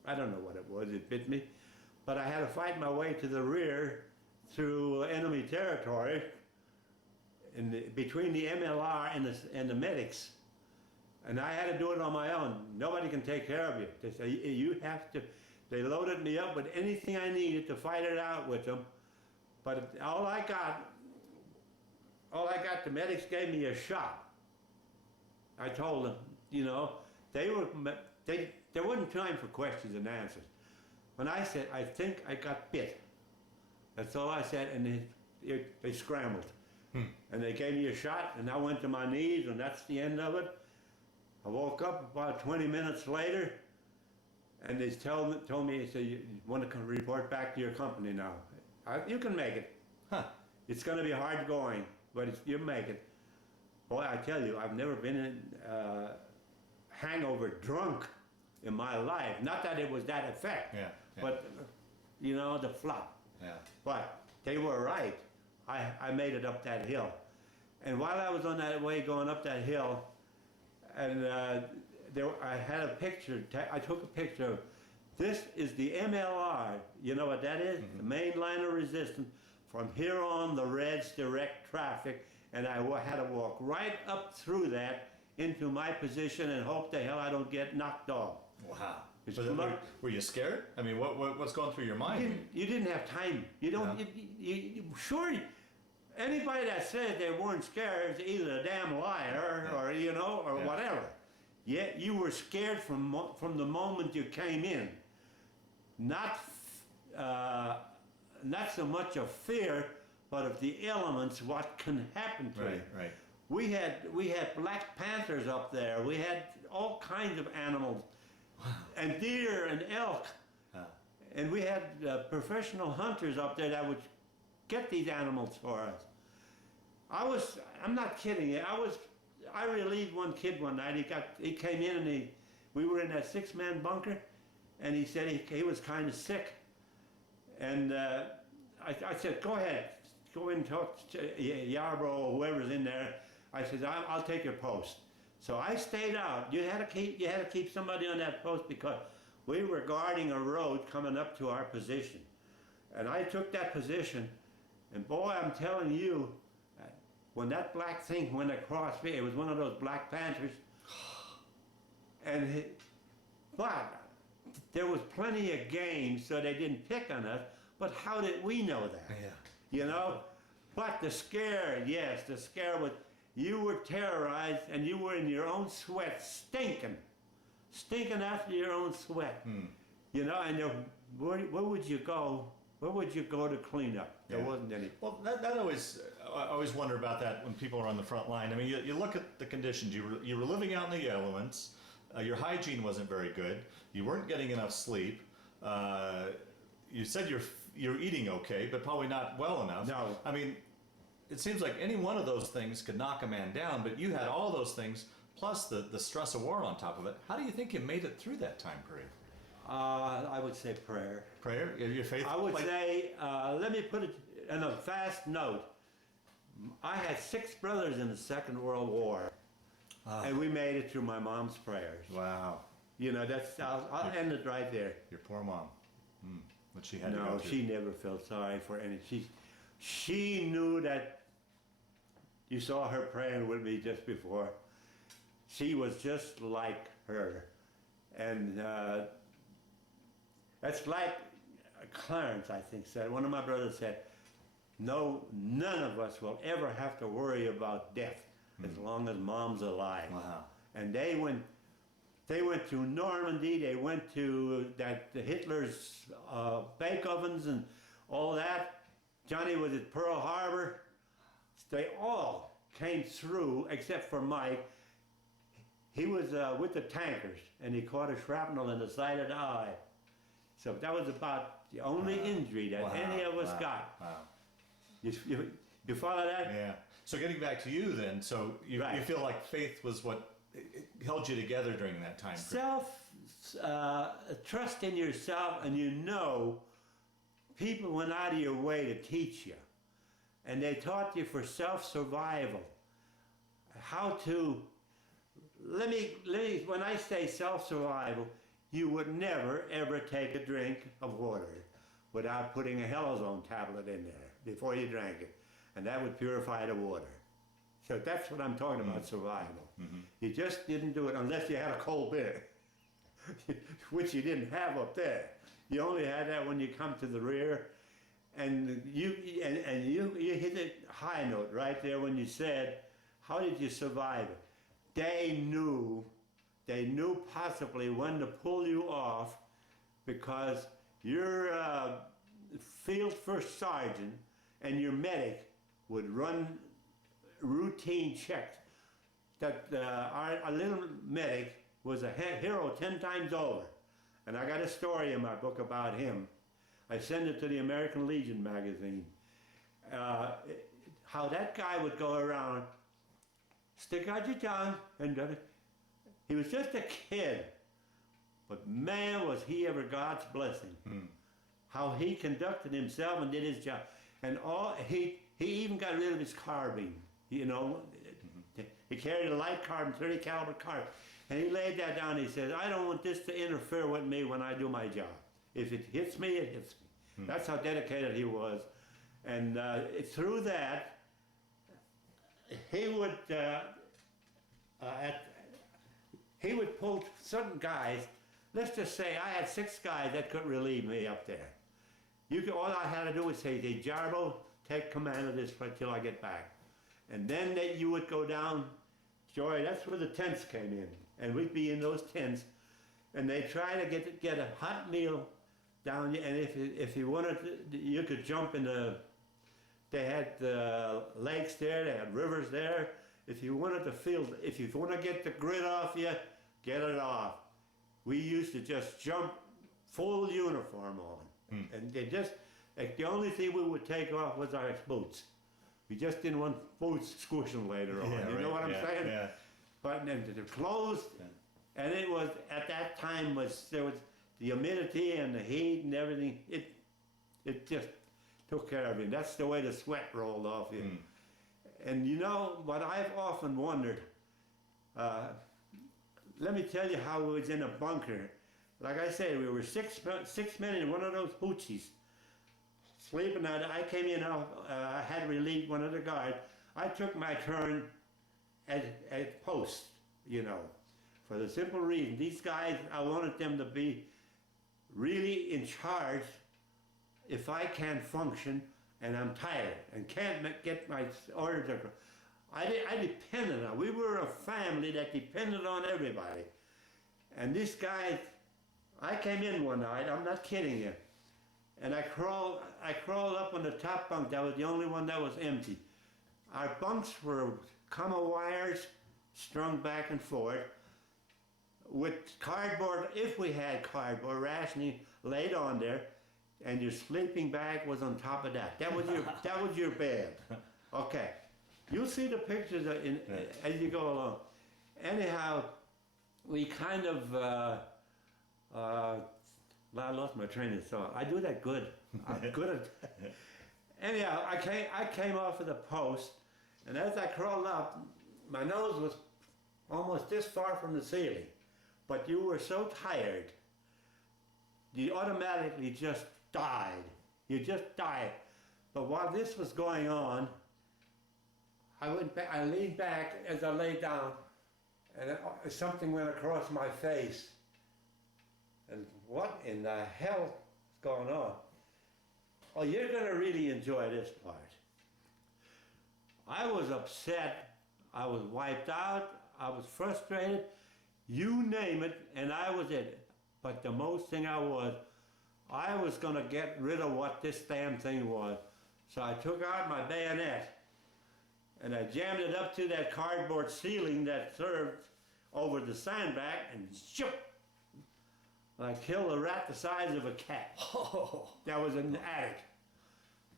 I don't know what it was, it bit me, but I had to fight my way to the rear through enemy territory between the MLR and the medics. And I had to do it on my own. Nobody can take care of you. They say, you have to. They loaded me up with anything I needed to fight it out with them. But all I got, the medics gave me a shot. I told them, you know, there wasn't time for questions and answers. When I said, I think I got bit. That's all I said, and they scrambled. And they gave me a shot, and I went to my knees, and that's the end of it. I woke up about 20 minutes later, and they told me, they said, you want to come report back to your company now. You can make it. It's going to be hard going, but you make it. Boy, I tell you, I've never been in hangover drunk in my life. Not that it was that effect, but, you know, the flop. Yeah. But they were right. I made it up that hill. And while I was on that way going up that hill, and I had a picture, I took a picture of, this is the MLR, you know what that is? The main line of resistance. From here on, the Reds direct traffic, and I had to walk right up through that into my position and hope the hell I don't get knocked off. Wow. Were you scared? I mean, what's going through your mind? You didn't have time. You don't, sure, anybody that said they weren't scared is either a damn liar or, you know, or whatever. Yet you were scared from the moment you came in. Not so much of fear, but of the elements, what can happen to you. Right. We had black panthers up there. We had all kinds of animals, and deer and elk. And we had professional hunters up there that would get these animals for us. I'm not kidding you. I relieved one kid one night. He came in and we were in that 6-man bunker, and he said he was kind of sick. And I said, go ahead, go in and talk to Yarborough or whoever's in there. I said, I'll take your post. So I stayed out. You had to keep somebody on that post because we were guarding a road coming up to our position. And I took that position, and boy, I'm telling you, when that black thing went across me, it was one of those Black Panthers. But there was plenty of game, so they didn't pick on us. But how did we know that? Yeah. You know? But the scare, yes, the scare was, you were terrorized and you were in your own sweat, stinking after your own sweat. You know, and where would you go? Where would you go to clean up? There wasn't any. Well, I always wonder about that when people are on the front line. I mean, you look at the conditions. You were living out in the elements. Your hygiene wasn't very good. You weren't getting enough sleep. You said you're eating okay, but probably not well enough. No. I mean, it seems like any one of those things could knock a man down, but you had all those things plus the stress of war on top of it. How do you think you made it through that time period? I would say prayer. Prayer? Your faith? I would say, let me put it in a fast note. I had 6 brothers in the Second World War, and we made it through my mom's prayers. Wow. You know, I'll end it right there. Your poor mom. What she had to go through. No, she never felt sorry for any. She knew that you saw her praying with me just before. She was just like her. And that's like Clarence, I think, said. One of my brothers said, no, none of us will ever have to worry about death as long as Mom's alive. Wow. And they went to Normandy, they went to the Hitler's bake ovens and all that. Johnny was at Pearl Harbor. They all came through except for Mike. He was with the tankers and he caught a shrapnel in the side of the eye. So that was about the only injury that any of us got. Wow. You follow that? Yeah. So getting back to you then, so you feel like faith was what held you together during that time period? Trust in yourself, and you know people went out of your way to teach you. And they taught you for self-survival. How to, when I say self-survival, you would never ever take a drink of water without putting a halozone tablet in there before you drank it. And that would purify the water. So that's what I'm talking about, survival. You just didn't do it unless you had a cold beer, which you didn't have up there. You only had that when you come to the rear. And you hit a high note right there when you said, how did you survive it? They knew possibly when to pull you off, because your field first sergeant and your medic would run routine checks. That our little medic was a hero 10 times over. And I got a story in my book about him. I sent it to the American Legion magazine. How that guy would go around, stick out your tongue, and he was just a kid. But man, was he ever God's blessing. How he conducted himself and did his job. And he even got rid of his carbine, you know. He carried a light carbine, 30 caliber carbine. And he laid that down. He said, I don't want this to interfere with me when I do my job. If it hits me, it hits me. That's how dedicated he was. And through that, he would pull certain guys. Let's just say I had 6 guys that could relieve me up there. All I had to do was say, hey, Jarbo, take command of this until I get back. And then you would go down, Joy, that's where the tents came in. And we'd be in those tents, and they try to get a hot meal down, and if you wanted to, you could jump in they had lakes there, they had rivers there. If you wanted to if you want to get the grit off you, get it off. We used to just jump full uniform on. And the only thing we would take off was our boots. We just didn't want boots squishing later on. You know what I'm saying? Yeah. But then the clothes, and it was, at that time, there was the humidity and the heat and everything. It just took care of you. That's the way the sweat rolled off you. And you know what I've often wondered, let me tell you how we was in a bunker. Like I say, we were six men in one of those hoochies, sleeping out. I came in, I had relieved one of the guards. I took my turn at post, you know, for the simple reason, these guys, I wanted them to be really in charge if I can't function and I'm tired and can't get my orders. I depended on, we were a family that depended on everybody. And these guys, I came in one night, I'm not kidding you, and I crawled up on the top bunk. That was the only one that was empty. Our bunks were comma wires strung back and forth with cardboard, if we had cardboard rationing laid on there, and your sleeping bag was on top of that. That was your bed. Okay, you'll see the pictures as you go along. Anyhow, we kind of I lost my train of thought. I do that good. I'm good at. Anyhow, I came off of the post, and as I crawled up, my nose was almost this far from the ceiling. But you were so tired, you automatically just died. You just died. But while this was going on, I leaned back as I lay down, and something went across my face. And what in the hell is going on? Oh, you're going to really enjoy this part. I was upset, I was wiped out, I was frustrated, you name it, and I was it. But the most thing I was going to get rid of what this damn thing was. So I took out my bayonet, and I jammed it up to that cardboard ceiling that served over the sandbag, and shoop! I killed a rat the size of a cat. Oh. That was in the attic.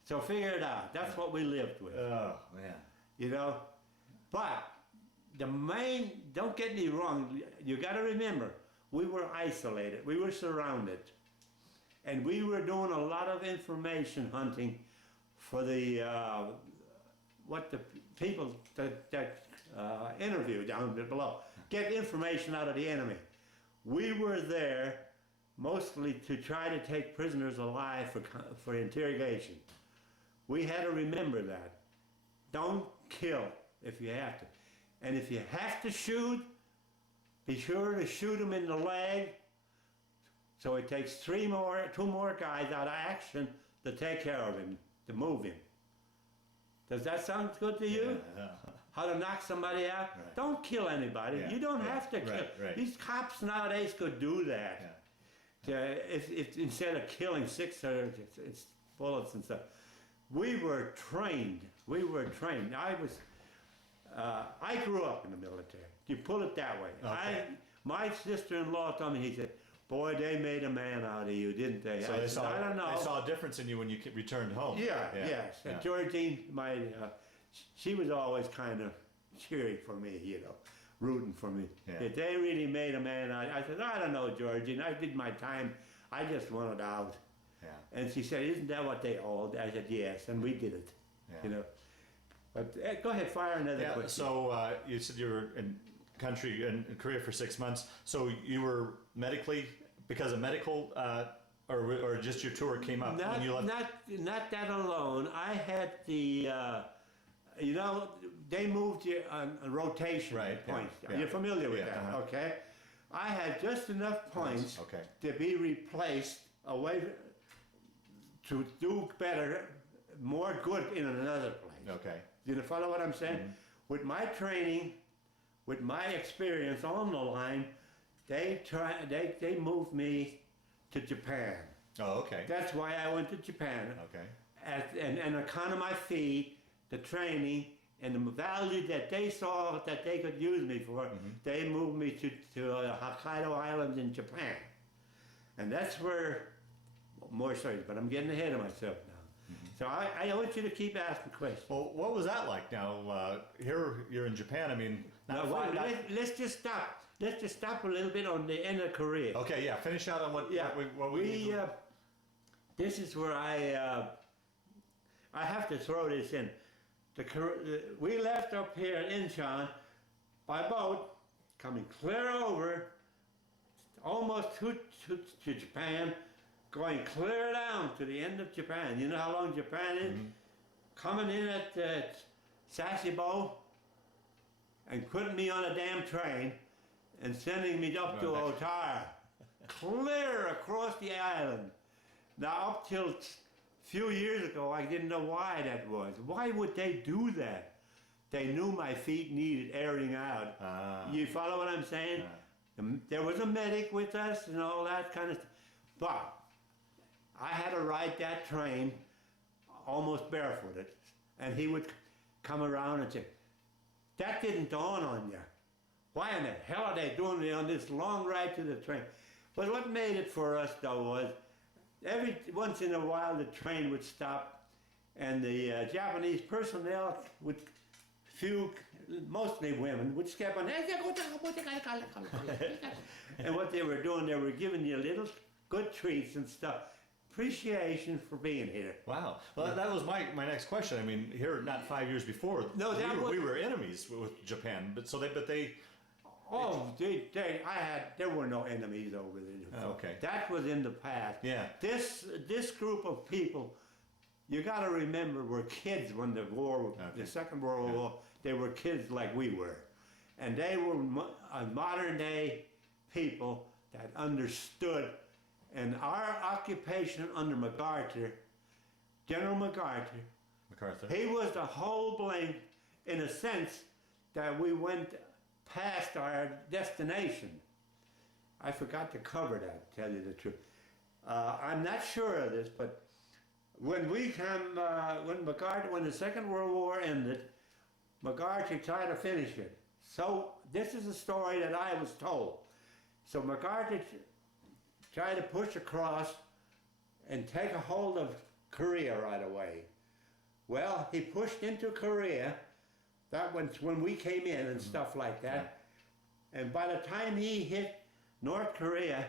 So figure it out. That's what we lived with. Oh, man. You know? But the main, don't get me wrong, you got to remember, we were isolated. We were surrounded. And we were doing a lot of information hunting for the, what the people that interview down below. Get information out of the enemy. We were there mostly to try to take prisoners alive for interrogation. We had to remember that. Don't kill if you have to. And if you have to shoot, be sure to shoot him in the leg. So it takes two more guys out of action to take care of him, to move him. Does that sound good to you? Yeah. How to knock somebody out? Right. Don't kill anybody. Yeah. You don't have to kill. Right. These cops nowadays could do that. Yeah. If instead of killing 6 bullets and stuff. We were trained. I grew up in the military. You put it that way. Okay. My sister-in-law told me, he said, boy, they made a man out of you, didn't they? So I they said, saw, I don't know. they saw a difference in you when you returned home. Yeah, yes. Yeah. And Georgine, she was always kind of cheering for me, you know, rooting for me. Yeah. They really made a man out. I said, I don't know, Georgine. I did my time. I just wanted out. Yeah. And she said, isn't that what they all? I said, yes, and we did it. Yeah. You know. But go ahead, fire another Yeah. question. So you said you were in Korea for 6 months. So you were medically, because of medical, or just your tour came up when you left? Not that alone. I had the, you know, they moved you on rotation points. Yeah. You're familiar with Yeah, that, okay? I had just enough points to be replaced away to do better, more good in another place. Okay. You follow what I'm saying? Mm-hmm. With my training, with my experience on the line, they moved me to Japan. Oh, okay. That's why I went to Japan. Okay. And account of my fee, the training, and the value that they saw that they could use me for, they moved me to Hokkaido Islands in Japan. And that's where, more stories, but I'm getting ahead of myself now. So I want you to keep asking questions. Well, what was that like? Now, here you're in Japan. I mean, Let's just stop. Let's just stop a little bit on the end of Korea. Okay, yeah. Finish out on what we this is where I have to throw this in. We left up here in Incheon by boat, coming clear over, almost to Japan, going clear down to the end of Japan. You know how long Japan is? Coming in at Sasebo and putting me on a damn train and sending me up to Otara. Clear across the island. Now up till a few years ago, I didn't know why that was. Why would they do that? They knew my feet needed airing out. You follow what I'm saying? There was a medic with us and all that kind of stuff. But I had to ride that train almost barefooted. And he would come around and say, that didn't dawn on you. Why in the hell are they doing it on this long ride to the train? But what made it for us though was, every once in a while the train would stop and the Japanese personnel would, mostly women, would step on, and what they were doing, they were giving you little good treats and stuff. Appreciation for being here. Wow. Well, that was my next question. I mean, here, not 5 years before, we were enemies with Japan, but they. Oh, there were no enemies over there. Oh, okay. That was in the past. Yeah. This group of people, you got to remember we're kids when the war, the Second World War, they were kids like we were. And they were modern day people that understood. And our occupation under MacArthur, General MacArthur, he was the whole blame in a sense that we went past our destination. I forgot to cover that, to tell you the truth. I'm not sure of this, but when when the Second World War ended, MacArthur tried to finish it. So this is a story that I was told. So MacArthur tried to push across and take a hold of Korea right away. Well, he pushed into Korea. That was when we came in and stuff like that. And by the time he hit North Korea,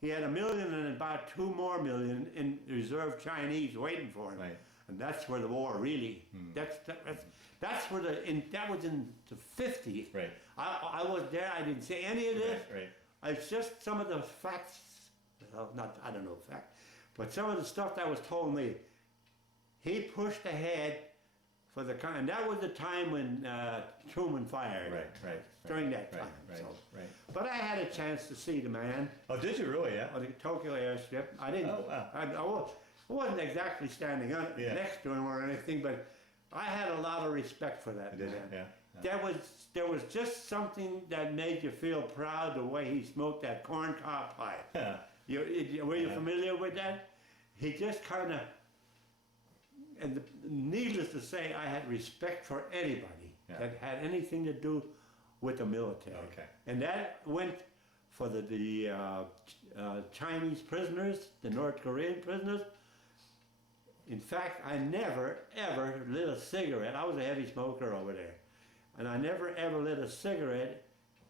he had 1 million and about 2 more million in reserve Chinese waiting for him. Right. And that's where the war really, that's where that was in the 50s. Right. I was there, I didn't see any of this. Right. It's just some of the facts, I don't know facts, but some of the stuff that was told me. He pushed ahead for the, and that was the time when Truman fired. Right. During that time. Right. But I had a chance to see the man. Oh, did you really? Yeah. On the Tokyo airstrip. I didn't. Oh, wow. I wasn't exactly standing next to him or anything, but I had a lot of respect for that man. Yeah. There was just something that made you feel proud the way he smoked that corncob pipe. Yeah. Were you familiar with that? He just kind of. And needless to say, I had respect for anybody that had anything to do with the military. Okay. And that went for the Chinese prisoners, the North Korean prisoners. In fact, I never, ever lit a cigarette. I was a heavy smoker over there. And I never, ever lit a cigarette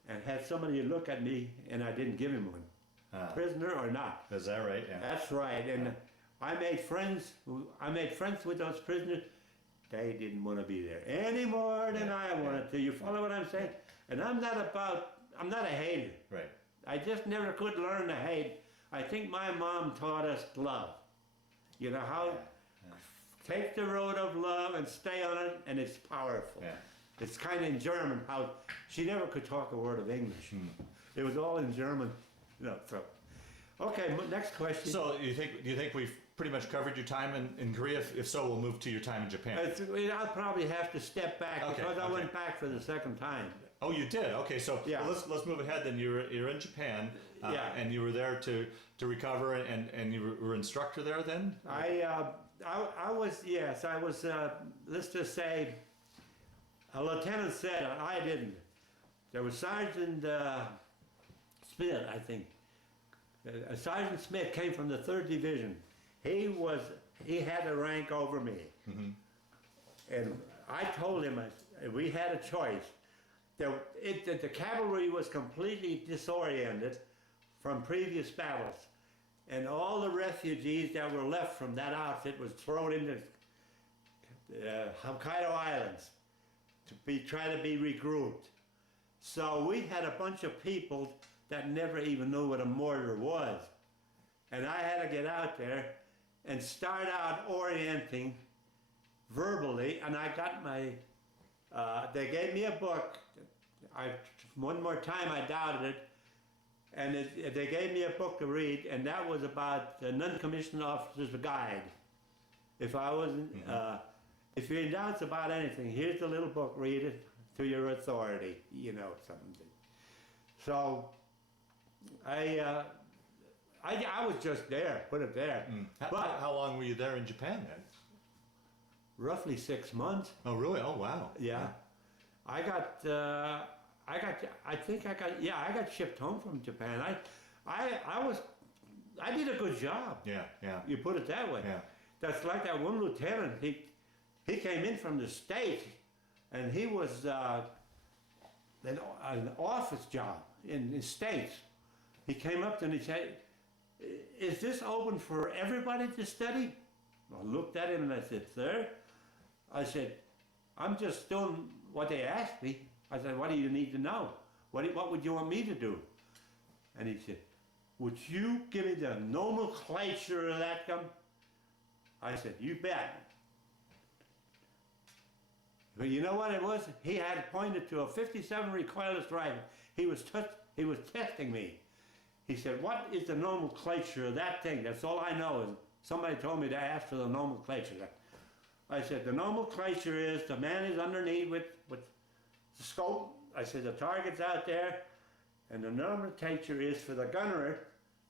and had somebody look at me and I didn't give him one. Prisoner or not. Is that right? Yeah. That's right. And I made friends with those prisoners. They didn't want to be there any more than I wanted to. You follow what I'm saying? And I'm not a hater. Right. I just never could learn to hate. I think my mom taught us love. You know how? Take the road of love and stay on it, and it's powerful. Yeah. It's kind of in German, how she never could talk a word of English. It was all in German. So. Okay, next question. So do you think we've pretty much covered your time in Korea? If so, we'll move to your time in Japan. I'll probably have to step back because I went back for the second time. Oh, you did? Okay, so let's move ahead then. You're in Japan, and you were there to recover, and you were instructor there then? I was, yes, I was, let's just say, a lieutenant said, I didn't. There was Sergeant Smith, I think. Sergeant Smith came from the 3rd Division. He had a rank over me. Mm-hmm. And I told him, we had a choice. The cavalry was completely disoriented from previous battles. And all the refugees that were left from that outfit was thrown into Hokkaido Islands to try to be regrouped. So we had a bunch of people that never even knew what a mortar was. And I had to get out there and start out orienting verbally, and I got my, they gave me a book. One more time I doubted it, and they gave me a book to read, and that was about the non-commissioned officer's guide. If I wasn't, if you're in doubts about anything, here's the little book, read it to your authority, something. So, I was just there, put it there. How long were you there in Japan then? Roughly 6 months. Oh, really? Oh, wow. Yeah. I got shipped home from Japan. I did a good job. Yeah. You put it that way. Yeah. That's like that one lieutenant. He came in from the States, and he was an office job in the States. He came up to me and he said, "Is this open for everybody to study?" I looked at him and I said, "Sir," I said, "I'm just doing what they asked me." I said, "What do you need to know? What would you want me to do?" And he said, "Would you give me the nomenclature of that gum?" I said, you bet. But you know what it was? He had pointed to a 57 recoilless rifle. He was testing me. He said, what is the nomenclature of that thing? That's all I know. Is somebody told me to ask for the nomenclature. I said, the nomenclature is the man is underneath with the scope. I said, the target's out there. And the nomenclature is for the gunner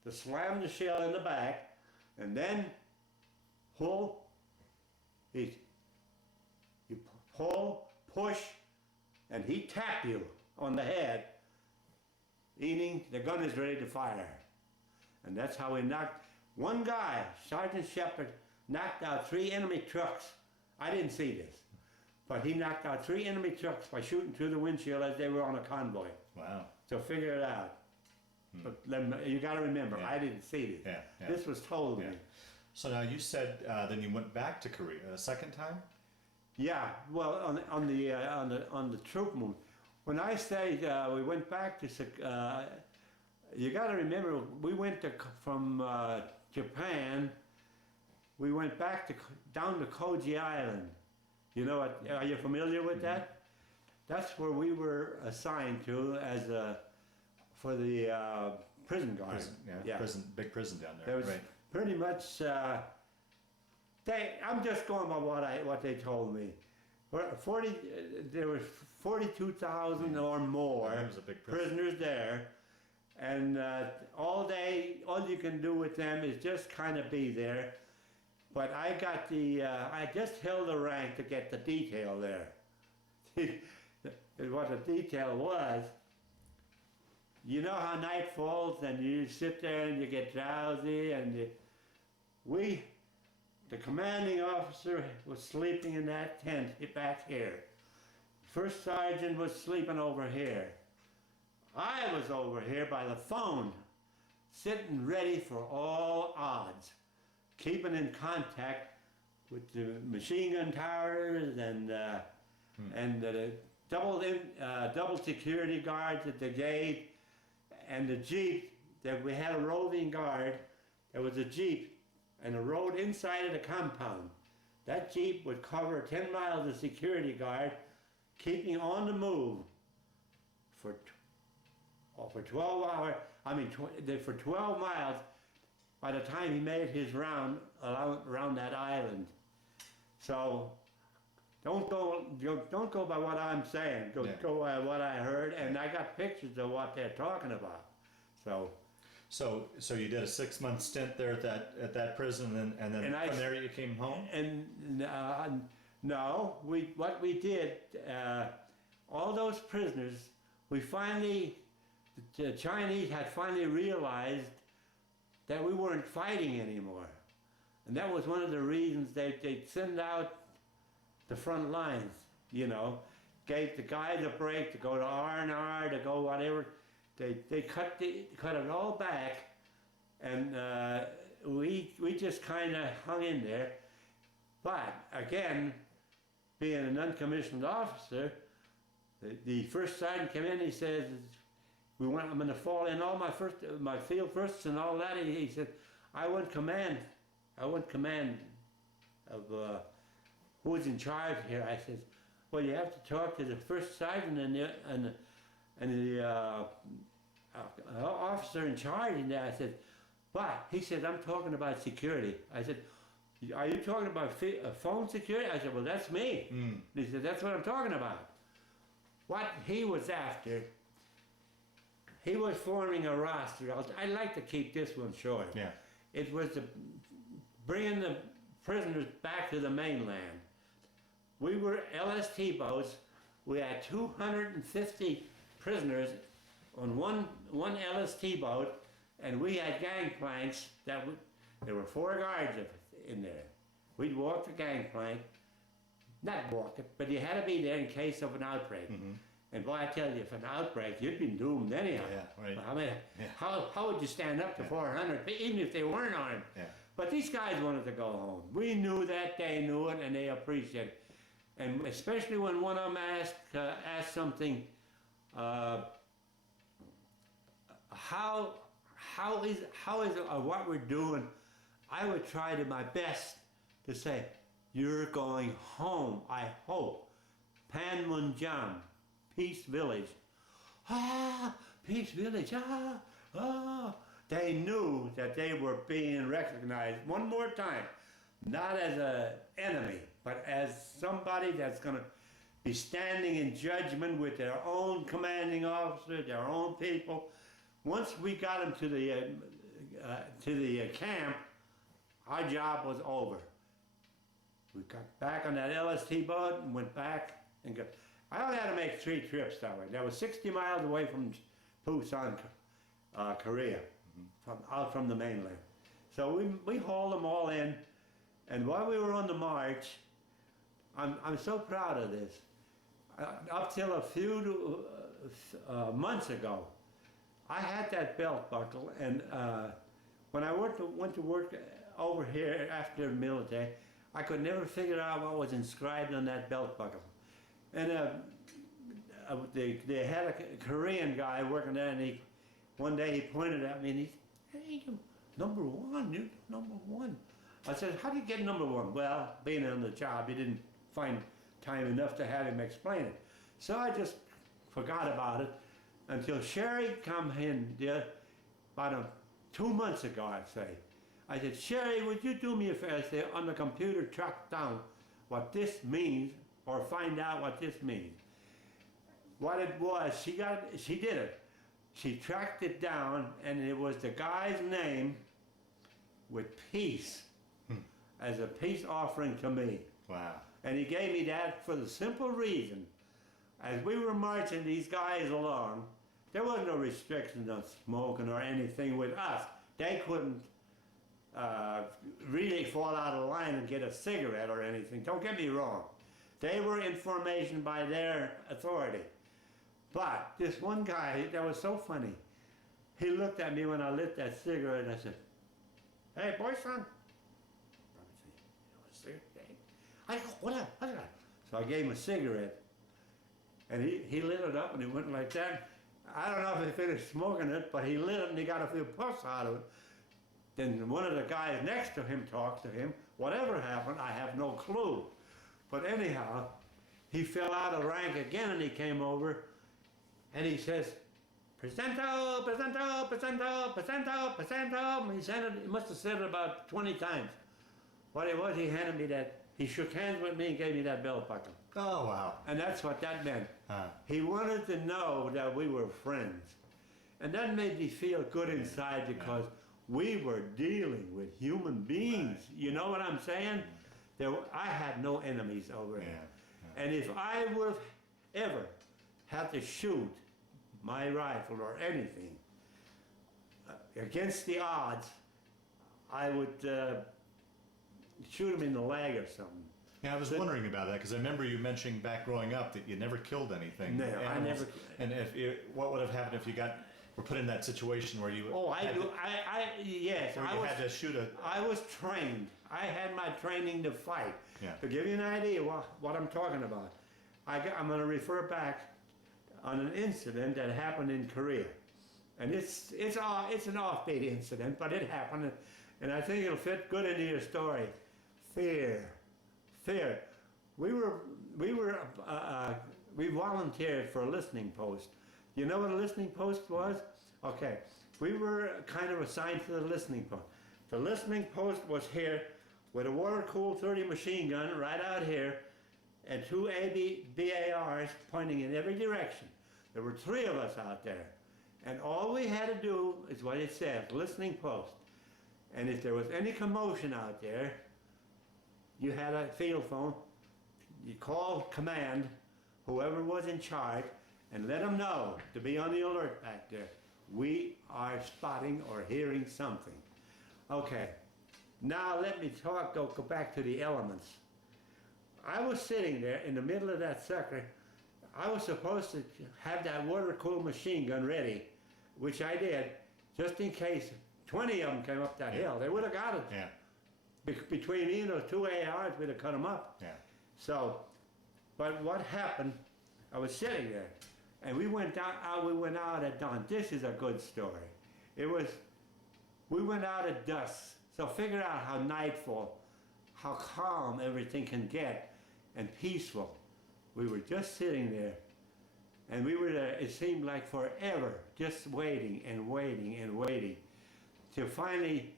to slam the shell in the back and then pull. You pull, push, and he tap you on the head, meaning the gun is ready to fire. And that's how we knocked. One guy, Sergeant Shepard, knocked out 3 enemy trucks. I didn't see this, but he knocked out 3 enemy trucks by shooting through the windshield as they were on a convoy. Wow. So figure it out. But you got to remember, I didn't see this. This was told me. So now you said then you went back to Korea a second time? Yeah. Well, on the troop move, when I say we went back to, you got to remember we went from Japan. We went back down to Koji Island. You know what? Are you familiar with that? That's where we were assigned to as for the prison guard. Prison, big prison down there. There was pretty much. I'm just going by what they told me. There were 42,000 or more prisoners there, and all day, all you can do with them is just kind of be there. But I got I just held the rank to get the detail there. What the detail was, you know how night falls and you sit there and you get drowsy and the commanding officer was sleeping in that tent back here. First sergeant was sleeping over here. I was over here by the phone, sitting ready for all odds, keeping in contact with the machine gun towers and the double security guards at the gate and the jeep. That we had a roving guard. There was a jeep and a road inside of the compound. That jeep would cover 10 miles of security guard, keeping on the move for 12 hours. For 12 miles. By the time he made his round around that island. So don't go by what I'm saying. Go by what I heard, and I got pictures of what they're talking about. So you did a 6-month stint there at that prison, and then from there you came home. And no, what we did, all those prisoners, the Chinese had finally realized that we weren't fighting anymore. And that was one of the reasons they'd send out the front lines, gave the guys a break to go to R&R, to go whatever. They cut it all back, and we just kind of hung in there. But again, being an uncommissioned officer, the first sergeant came in, he says, I'm going to fall in all my field firsts and all that. He said, I want command of who's in charge here. I said, well, you have to talk to the first sergeant and the officer in charge in there. I said, but he said, I'm talking about security. I said, are you talking about phone security? I said, well, that's me. He said, that's what I'm talking about. What he was after, he was forming a roster. I'd like to keep this one short. Yeah. It was bringing the prisoners back to the mainland. We were LST boats. We had 250 prisoners on one LST boat, and we had gangplanks there were 4 guards in there. We'd walk the gangplank, not walk it, but you had to be there in case of an outbreak. And boy, I tell you, if an outbreak, you'd been doomed anyhow. How would you stand up to 400, even if they weren't armed? But these guys wanted to go home. We knew that, they knew it, and they appreciated it. And especially when one of them asked something, how is what we're doing? I would try to my best to say, you're going home, I hope. Panmunjom, Peace Village. Ah, Peace Village, ah. They knew that they were being recognized one more time, not as an enemy, but as somebody that's going to be standing in judgment with their own commanding officer, their own people. Once we got them to the camp, our job was over. We got back on that LST boat and went back and got. I only had to make 3 trips that way. That was 60 miles away from Busan, Korea, out from the mainland. So we hauled them all in, and while we were on the march, I'm so proud of this. Up till a few months ago, I had that belt buckle, and when I went to work over here after the military, I could never figure out what was inscribed on that belt buckle. And they had a Korean guy working there, and one day he pointed at me and he said, "Hey, you number 1, you're number 1." I said, "How did you get number 1? Well, being on the job, he didn't find time enough to have him explain it. So I just forgot about it until Sherry come in there about 2 months ago, I'd say. I said, "Sherry, would you do me a favor?" I said, on the computer, track down what this means, or find out what this means. What it was, she did it. She tracked it down, and it was the guy's name with peace as a peace offering to me. Wow. And he gave me that for the simple reason, as we were marching these guys along, there wasn't no restrictions on smoking or anything with us. They couldn't really fall out of line and get a cigarette or anything. Don't get me wrong. They were in formation by their authority. But this one guy, that was so funny. He looked at me when I lit that cigarette and I said, "Hey, boyfriend." I go, "What up? What up?" So I gave him a cigarette. And he lit it up and he went like that. I don't know if he finished smoking it, but he lit it and he got a few puffs out of it. Then one of the guys next to him talks to him. Whatever happened, I have no clue. But anyhow, he fell out of rank again and he came over and he says, "Presento, presento, presento, presento, presento." And he must have said it about 20 times. What it was, he handed me that. He shook hands with me and gave me that belt buckle. Oh, wow. And that's what that meant. He wanted to know that we were friends. And that made me feel good inside because we were dealing with human beings. Right. You know what I'm saying? I had no enemies over here. Yeah. And if I would have ever had to shoot my rifle or anything against the odds, I would shoot him in the leg or something. Yeah, I was wondering about that because I remember you mentioning back growing up that you never killed anything. No, I never. And what would have happened if you were put in that situation where you? Oh, yes. Where you had to shoot a. I was trained. I had my training to fight. Yeah. To give you an idea what I'm talking about, I'm going to refer back on an incident that happened in Korea, and it's an offbeat incident, but it happened, and I think it'll fit good into your story. Fear. We volunteered for a listening post. You know what a listening post was? Okay, we were kind of assigned to the listening post. The listening post was here with a water-cooled 30 machine gun right out here and 2 BARs pointing in every direction. There were 3 of us out there. And all we had to do is what it said, listening post. And if there was any commotion out there, you had a field phone, you called command, whoever was in charge, and let them know to be on the alert back there. We are spotting or hearing something. Okay, now let me go back to the elements. I was sitting there in the middle of that sucker. I was supposed to have that water-cooled machine gun ready, which I did, just in case 20 of them came up that hill. They would have got it. Yeah. Between me and those 2 ARs, we'd have cut them up. Yeah. So, but what happened, I was sitting there, and we went out at dawn. This is a good story. We went out at dusk. So figure out how nightfall, how calm everything can get and peaceful. We were just sitting there, and we were there, it seemed like forever, just waiting and waiting and waiting, till finally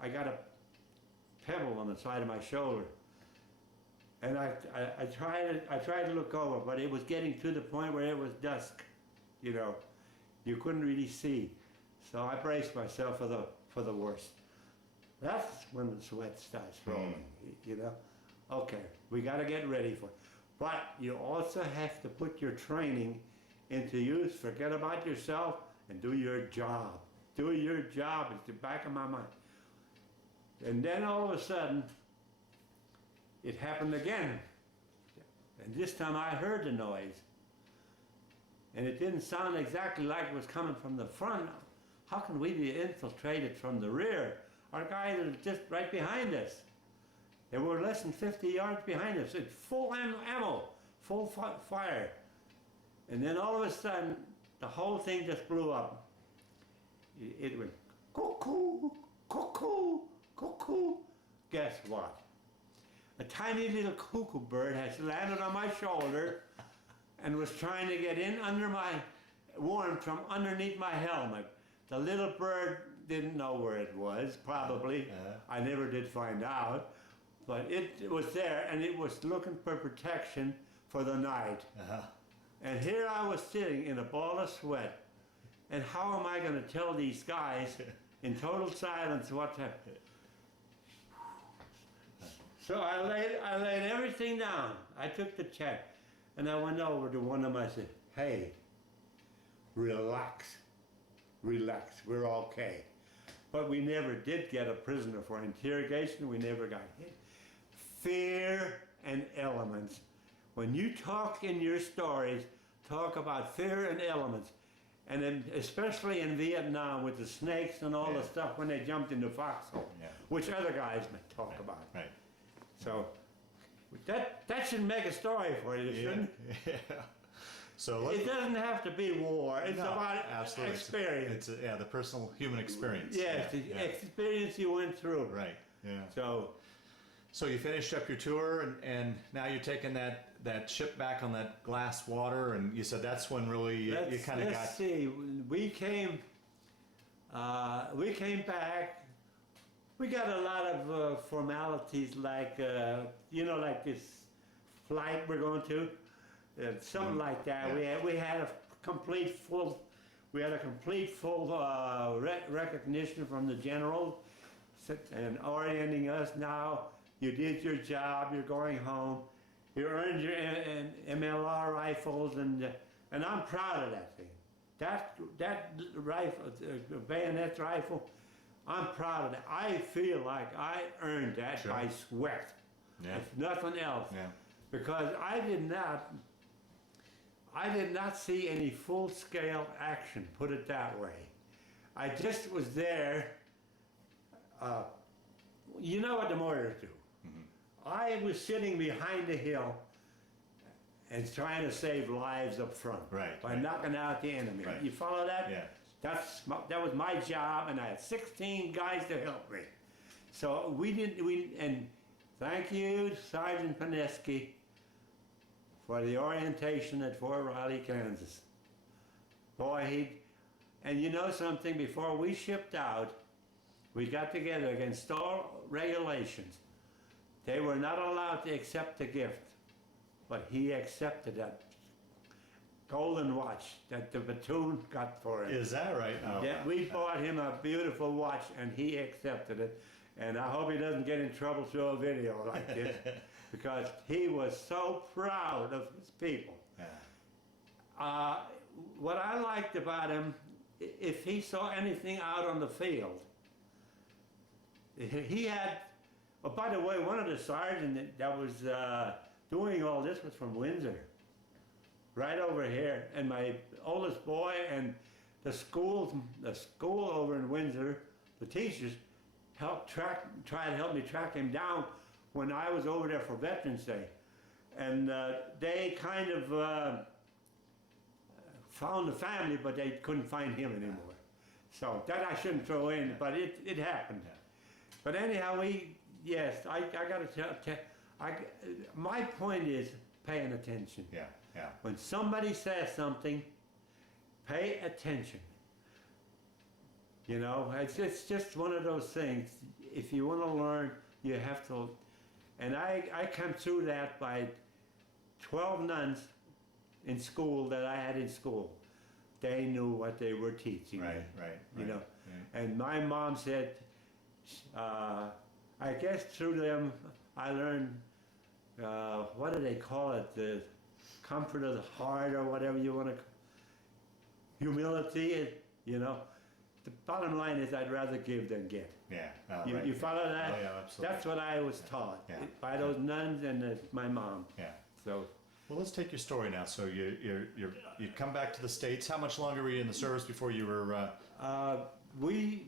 I got a pebble on the side of my shoulder. And I tried to look over, but it was getting to the point where it was dusk, you know. You couldn't really see. So I braced myself for the worst. That's when the sweat starts rolling, you know. Okay, we got to get ready for it. But you also have to put your training into use. Forget about yourself and do your job. Do your job is the back of my mind. And then all of a sudden, it happened again. And this time I heard the noise. And it didn't sound exactly like it was coming from the front. How can we be infiltrated from the rear? Our guys are just right behind us. They were less than 50 yards behind us. It's full ammo, full fire. And then all of a sudden, the whole thing just blew up. It went cuckoo, cuckoo, cuckoo. Guess what? A tiny little cuckoo bird has landed on my shoulder and was trying to get in under my warmth from underneath my helmet. The little bird didn't know where it was, probably. I never did find out. But it was there, and it was looking for protection for the night. And here I was sitting in a ball of sweat. And how am I going to tell these guys in total silence what's happening? So I laid everything down. I took the check, and I went over to one of them. I said, "Hey, relax, relax. We're okay." But we never did get a prisoner for interrogation. We never got hit. Fear and elements. When you talk in your stories, talk about fear and elements. And then especially in Vietnam with the snakes and all the stuff when they jumped into foxhole, which other guys may talk about. Right. So that should make a story for you, shouldn't it? So it doesn't have to be war. It's about absolutely. experience. It's the personal human experience. Yes, the experience you went through. Right. Yeah. So you finished up your tour, and now you're taking that ship back on that glass water, and you said that's when really you kind of got. Let's see. We came back. We got a lot of formalities like like this flight we're going to, something like that. Yeah. We had a complete full recognition from the general, and orienting us now. You did your job. You're going home. You earned your MLR rifles, and I'm proud of that thing. That rifle, bayonet rifle, I'm proud of that. I feel like I earned that by sweat, if nothing else, because I did not see any full-scale action. Put it that way. I just was there. You know what the mortars do. I was sitting behind the hill and trying to save lives up front by knocking out the enemy. Right. You follow that? Yeah. That was my job, and I had 16 guys to help me. So and thank you, Sergeant Paneski, for the orientation at Fort Riley, Kansas. Boy, and you know something, before we shipped out, we got together against all regulations. They were not allowed to accept the gift, but he accepted that golden watch that the platoon got for him. Is that right? Oh, yeah, we bought him a beautiful watch, and he accepted it. And I hope he doesn't get in trouble through a video like this, because he was so proud of his people. Yeah. What I liked about him, if he saw anything out on the field, he had. Oh, by the way, one of the sergeants that was doing all this was from Windsor, right over here. And my oldest boy and the school over in Windsor, the teachers, tried to help me track him down when I was over there for Veterans Day. And they kind of found the family, but they couldn't find him anymore. So that I shouldn't throw in, but it happened. But anyhow, we yes, I got to tell, my point is paying attention. Yeah, yeah. When somebody says something, pay attention. You know, it's just one of those things. If you want to learn, you have to. And I come through that by 12 nuns in school that I had in school. They knew what they were teaching. Right, right. You know, right. and my mom said, I guess through them I learned, what do they call it? The comfort of the heart or whatever you want to, humility, you know. The bottom line is I'd rather give than get. Yeah. You follow that? Oh, yeah, absolutely. That's what I was taught by those nuns and my mom. Yeah. So. Well, let's take your story now. So you come back to the States. How much longer were you in the service before you were? We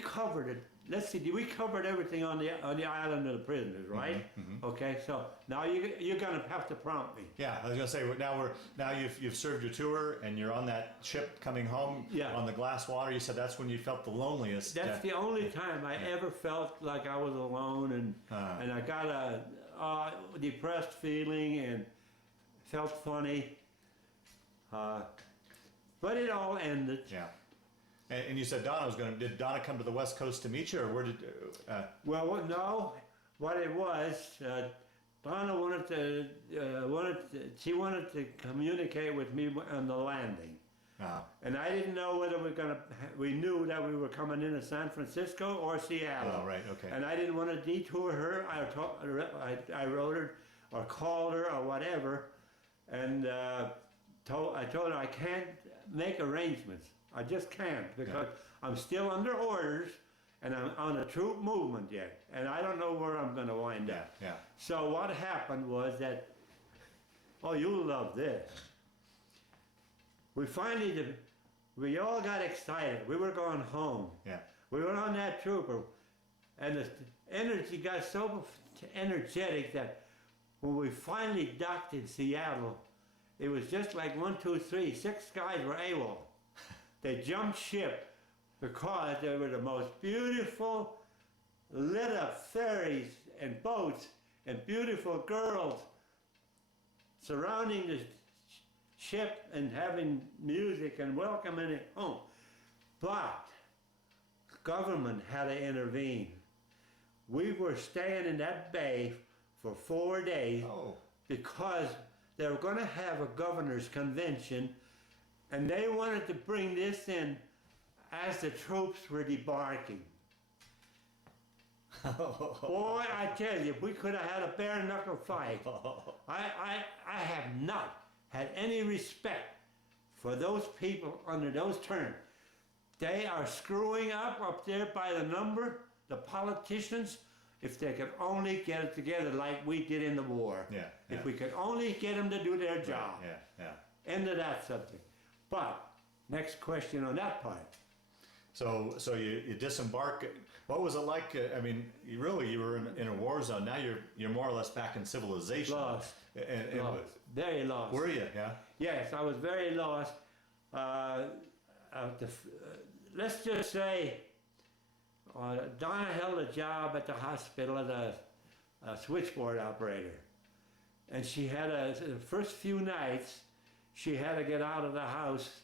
covered it. Let's see. We covered everything on the island of the prisoners, right? Mm-hmm. Okay. So now you're gonna have to prompt me. Yeah, I was gonna say now you've served your tour and you're on that ship coming home. Yeah. On the glass water. You said that's when you felt the loneliest. That's the only time I ever felt like I was alone, and I got a depressed feeling and felt funny. But it all ended. Yeah. And you said Donna was going to. Did Donna come to the West Coast to meet you, or where did? Well, no. What it was, Donna she wanted to communicate with me on the landing, and I didn't know whether we knew that we were coming into San Francisco or Seattle. Oh, right, okay. And I didn't want to detour her. I wrote her or called her or whatever, and I told her I can't make arrangements. I just can't because I'm still under orders and I'm on a troop movement yet, and I don't know where I'm going to wind up. Yeah. So what happened was that, oh, you'll love this. We all got excited. We were going home. Yeah. We were on that trooper, and the energy got so energetic that when we finally docked in Seattle, it was just like 1, 2, 3. 6 guys were AWOL. They jumped ship because they were the most beautiful lit up ferries and boats and beautiful girls surrounding the ship and having music and welcoming it home. But government had to intervene. We were staying in that bay for 4 days because they were going to have a governor's convention, and they wanted to bring this in as the troops were debarking. Boy, I tell you, we could have had a bare knuckle fight. I have not had any respect for those people under those terms. They are screwing up there by the number, the politicians, if they could only get it together like we did in the war. If we could only get them to do their job. End of that subject. But, next question on that part. So you disembark. What was it like? I mean, you were in a war zone. Now you're more or less back in civilization. Lost. Lost. Very lost. Were you? Yeah. Yes, I was very lost. Let's just say, Donna held a job at the hospital as a switchboard operator, and she had the first few nights she had to get out of the house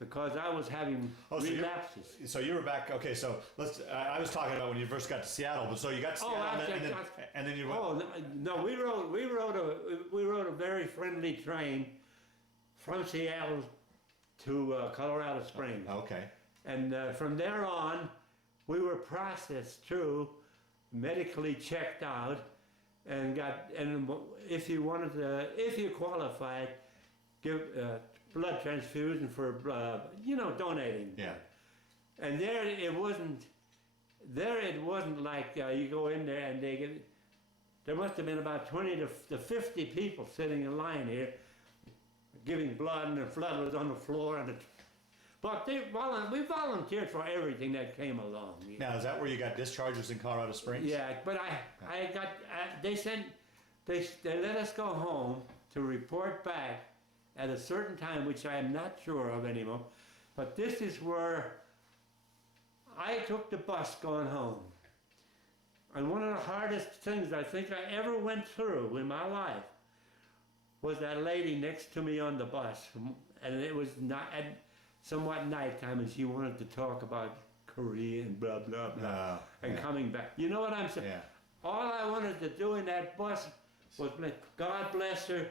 because I was having relapses. So you were back. Okay, so I was talking about when you first got to Seattle, but so you got to Seattle, and then you went. Oh no, we rode a very friendly train from Seattle to Colorado Springs. Okay. And from there on, we were processed through, medically checked out, and if you qualified, give blood transfusion for donating. Yeah. And there it wasn't like you go in there and there must have been about 20 to 50 people sitting in line here giving blood, and the blood was on the floor. But we volunteered for everything that came along. Now, is that where you got discharges in Colorado Springs? Yeah, but they let us go home to report back at a certain time, which I am not sure of anymore. But this is where I took the bus going home. And one of the hardest things I think I ever went through in my life was that lady next to me on the bus. And it was not at somewhat nighttime, and she wanted to talk about Korea and blah, blah, blah, and coming back. You know what I'm saying? Yeah. All I wanted to do in that bus was, God bless her,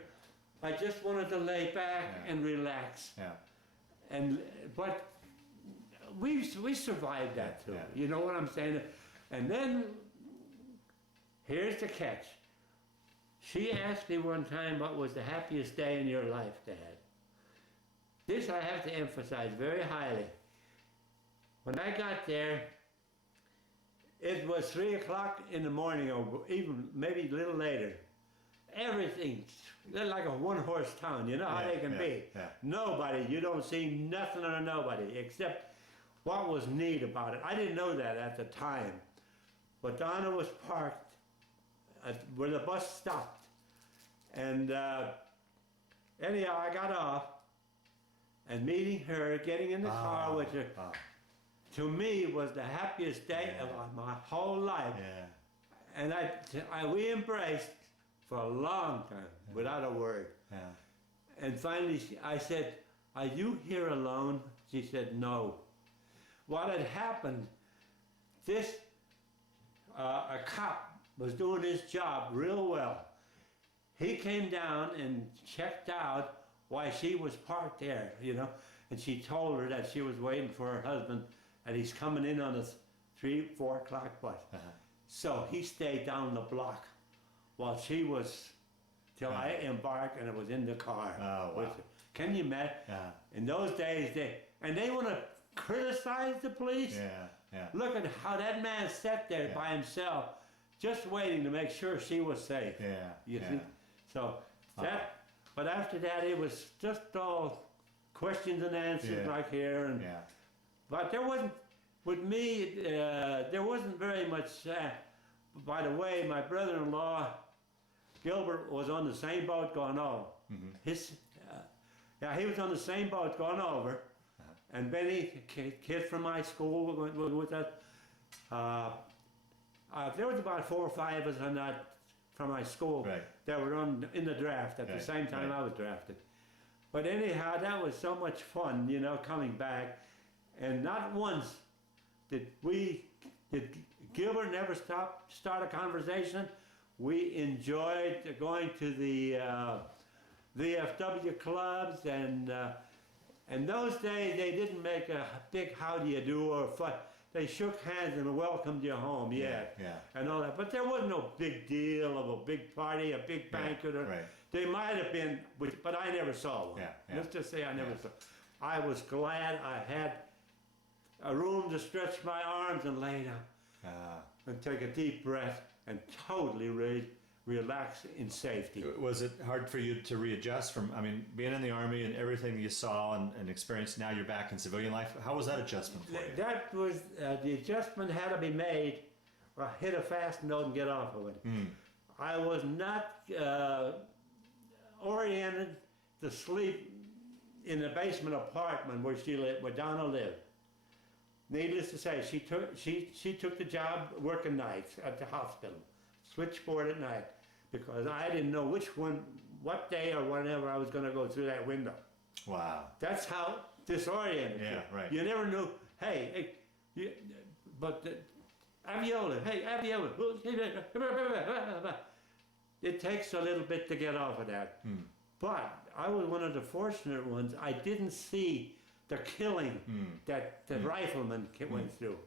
I just wanted to lay back and relax. Yeah. But we survived that too. Yeah. You know what I'm saying? And then, here's the catch. She asked me one time what was the happiest day in your life, Dad. This I have to emphasize very highly. When I got there, it was 3 o'clock in the morning, or even maybe a little later. Everything, they're like a one-horse town, you know how they can be. Yeah. Nobody, you don't see nothing or nobody, except what was neat about it. I didn't know that at the time, but Donna was parked at where the bus stopped. And anyhow, I got off, and meeting her, getting in the car with her, to me was the happiest day of my whole life. Yeah. And we embraced for a long time, without a word. Yeah. And finally, I said, "Are you here alone?" She said, "No." What had happened, a cop was doing his job real well. He came down and checked out why she was parked there, you know, and she told her that she was waiting for her husband, and he's coming in on a 3-4 o'clock bus. So he stayed down the block while she was, till I embarked and it was in the car. Oh, wow. Can you imagine? Yeah. In those days, they want to criticize the police. Yeah. Look at how that man sat there by himself, just waiting to make sure she was safe. Yeah. You see? So but after that, it was just all questions and answers like here. And but there wasn't, with me, there wasn't very much. By the way, my brother-in-law, Gilbert, was on the same boat going over. He was on the same boat going over. And Benny, kid from my school, with us. There was about 4 or 5 of us on that from my school that were in the draft at the same time I was drafted. But anyhow, that was so much fun, you know, coming back. And not once did Gilbert never start a conversation. We enjoyed going to the VFW clubs, and in those days they didn't make a big how do you do or fuss. They shook hands and welcomed you home, and all that. But there wasn't no big deal of a big party, a big banquet. They might have been, but I never saw one. Let's just say I never saw. I was glad I had a room to stretch my arms and lay down and take a deep breath and totally relax in safety. Was it hard for you to readjust from, I mean, being in the Army and everything you saw and experienced, now you're back in civilian life? How was that adjustment for you? That was, the adjustment had to be made, or hit a fast note and get off of it. I was not oriented to sleep in the basement apartment where Donna lived. Needless to say, she took the job working nights at the hospital, switchboard at night, because I didn't know what day or whenever I was going to go through that window. Wow. That's how disoriented. You never knew. Hey, Aviola. Hey, Aviola. It takes a little bit to get off of that. But I was one of the fortunate ones. I didn't see the killing that the riflemen went through.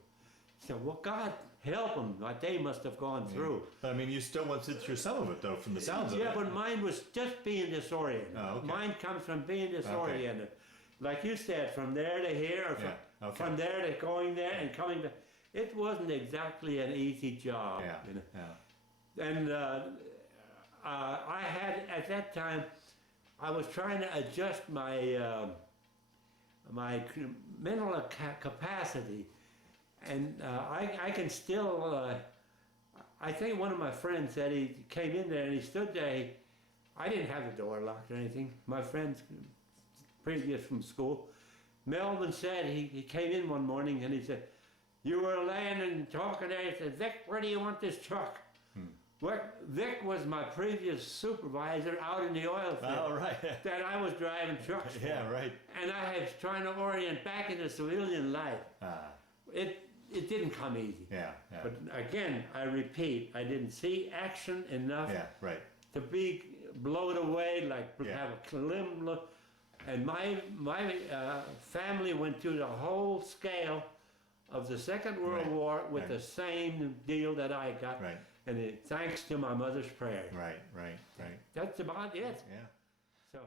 So, well, God help them, what they must have gone through. I mean, you still went through some of it, though, from the sounds of it. Yeah, but mine was just being disoriented. Oh, okay. Mine comes from being disoriented. Like you said, from there to here, or from there to going there and coming back. It wasn't exactly an easy job. You know? And I had, at that time, I was trying to adjust my my mental capacity, and I can still. I think one of my friends said he came in there and he stood there. I didn't have the door locked or anything. My friends, previous from school, Melvin said he came in one morning and he said, You were laying and talking there, he said, Vic, where do you want this truck? Vic was my previous supervisor out in the oil field. Oh, right. That I was driving trucks for. Yeah, right. And I was trying to orient back into civilian life. It didn't come easy. Yeah, yeah. But again, I repeat, I didn't see action enough Yeah, right. to be blown away, like Yeah. have a limb look. And my family went through the whole scale of the Second World Right, War with right. the same deal that I got. Right. And thanks to my mother's prayer. Right, right, right. That's about it. Yeah. So.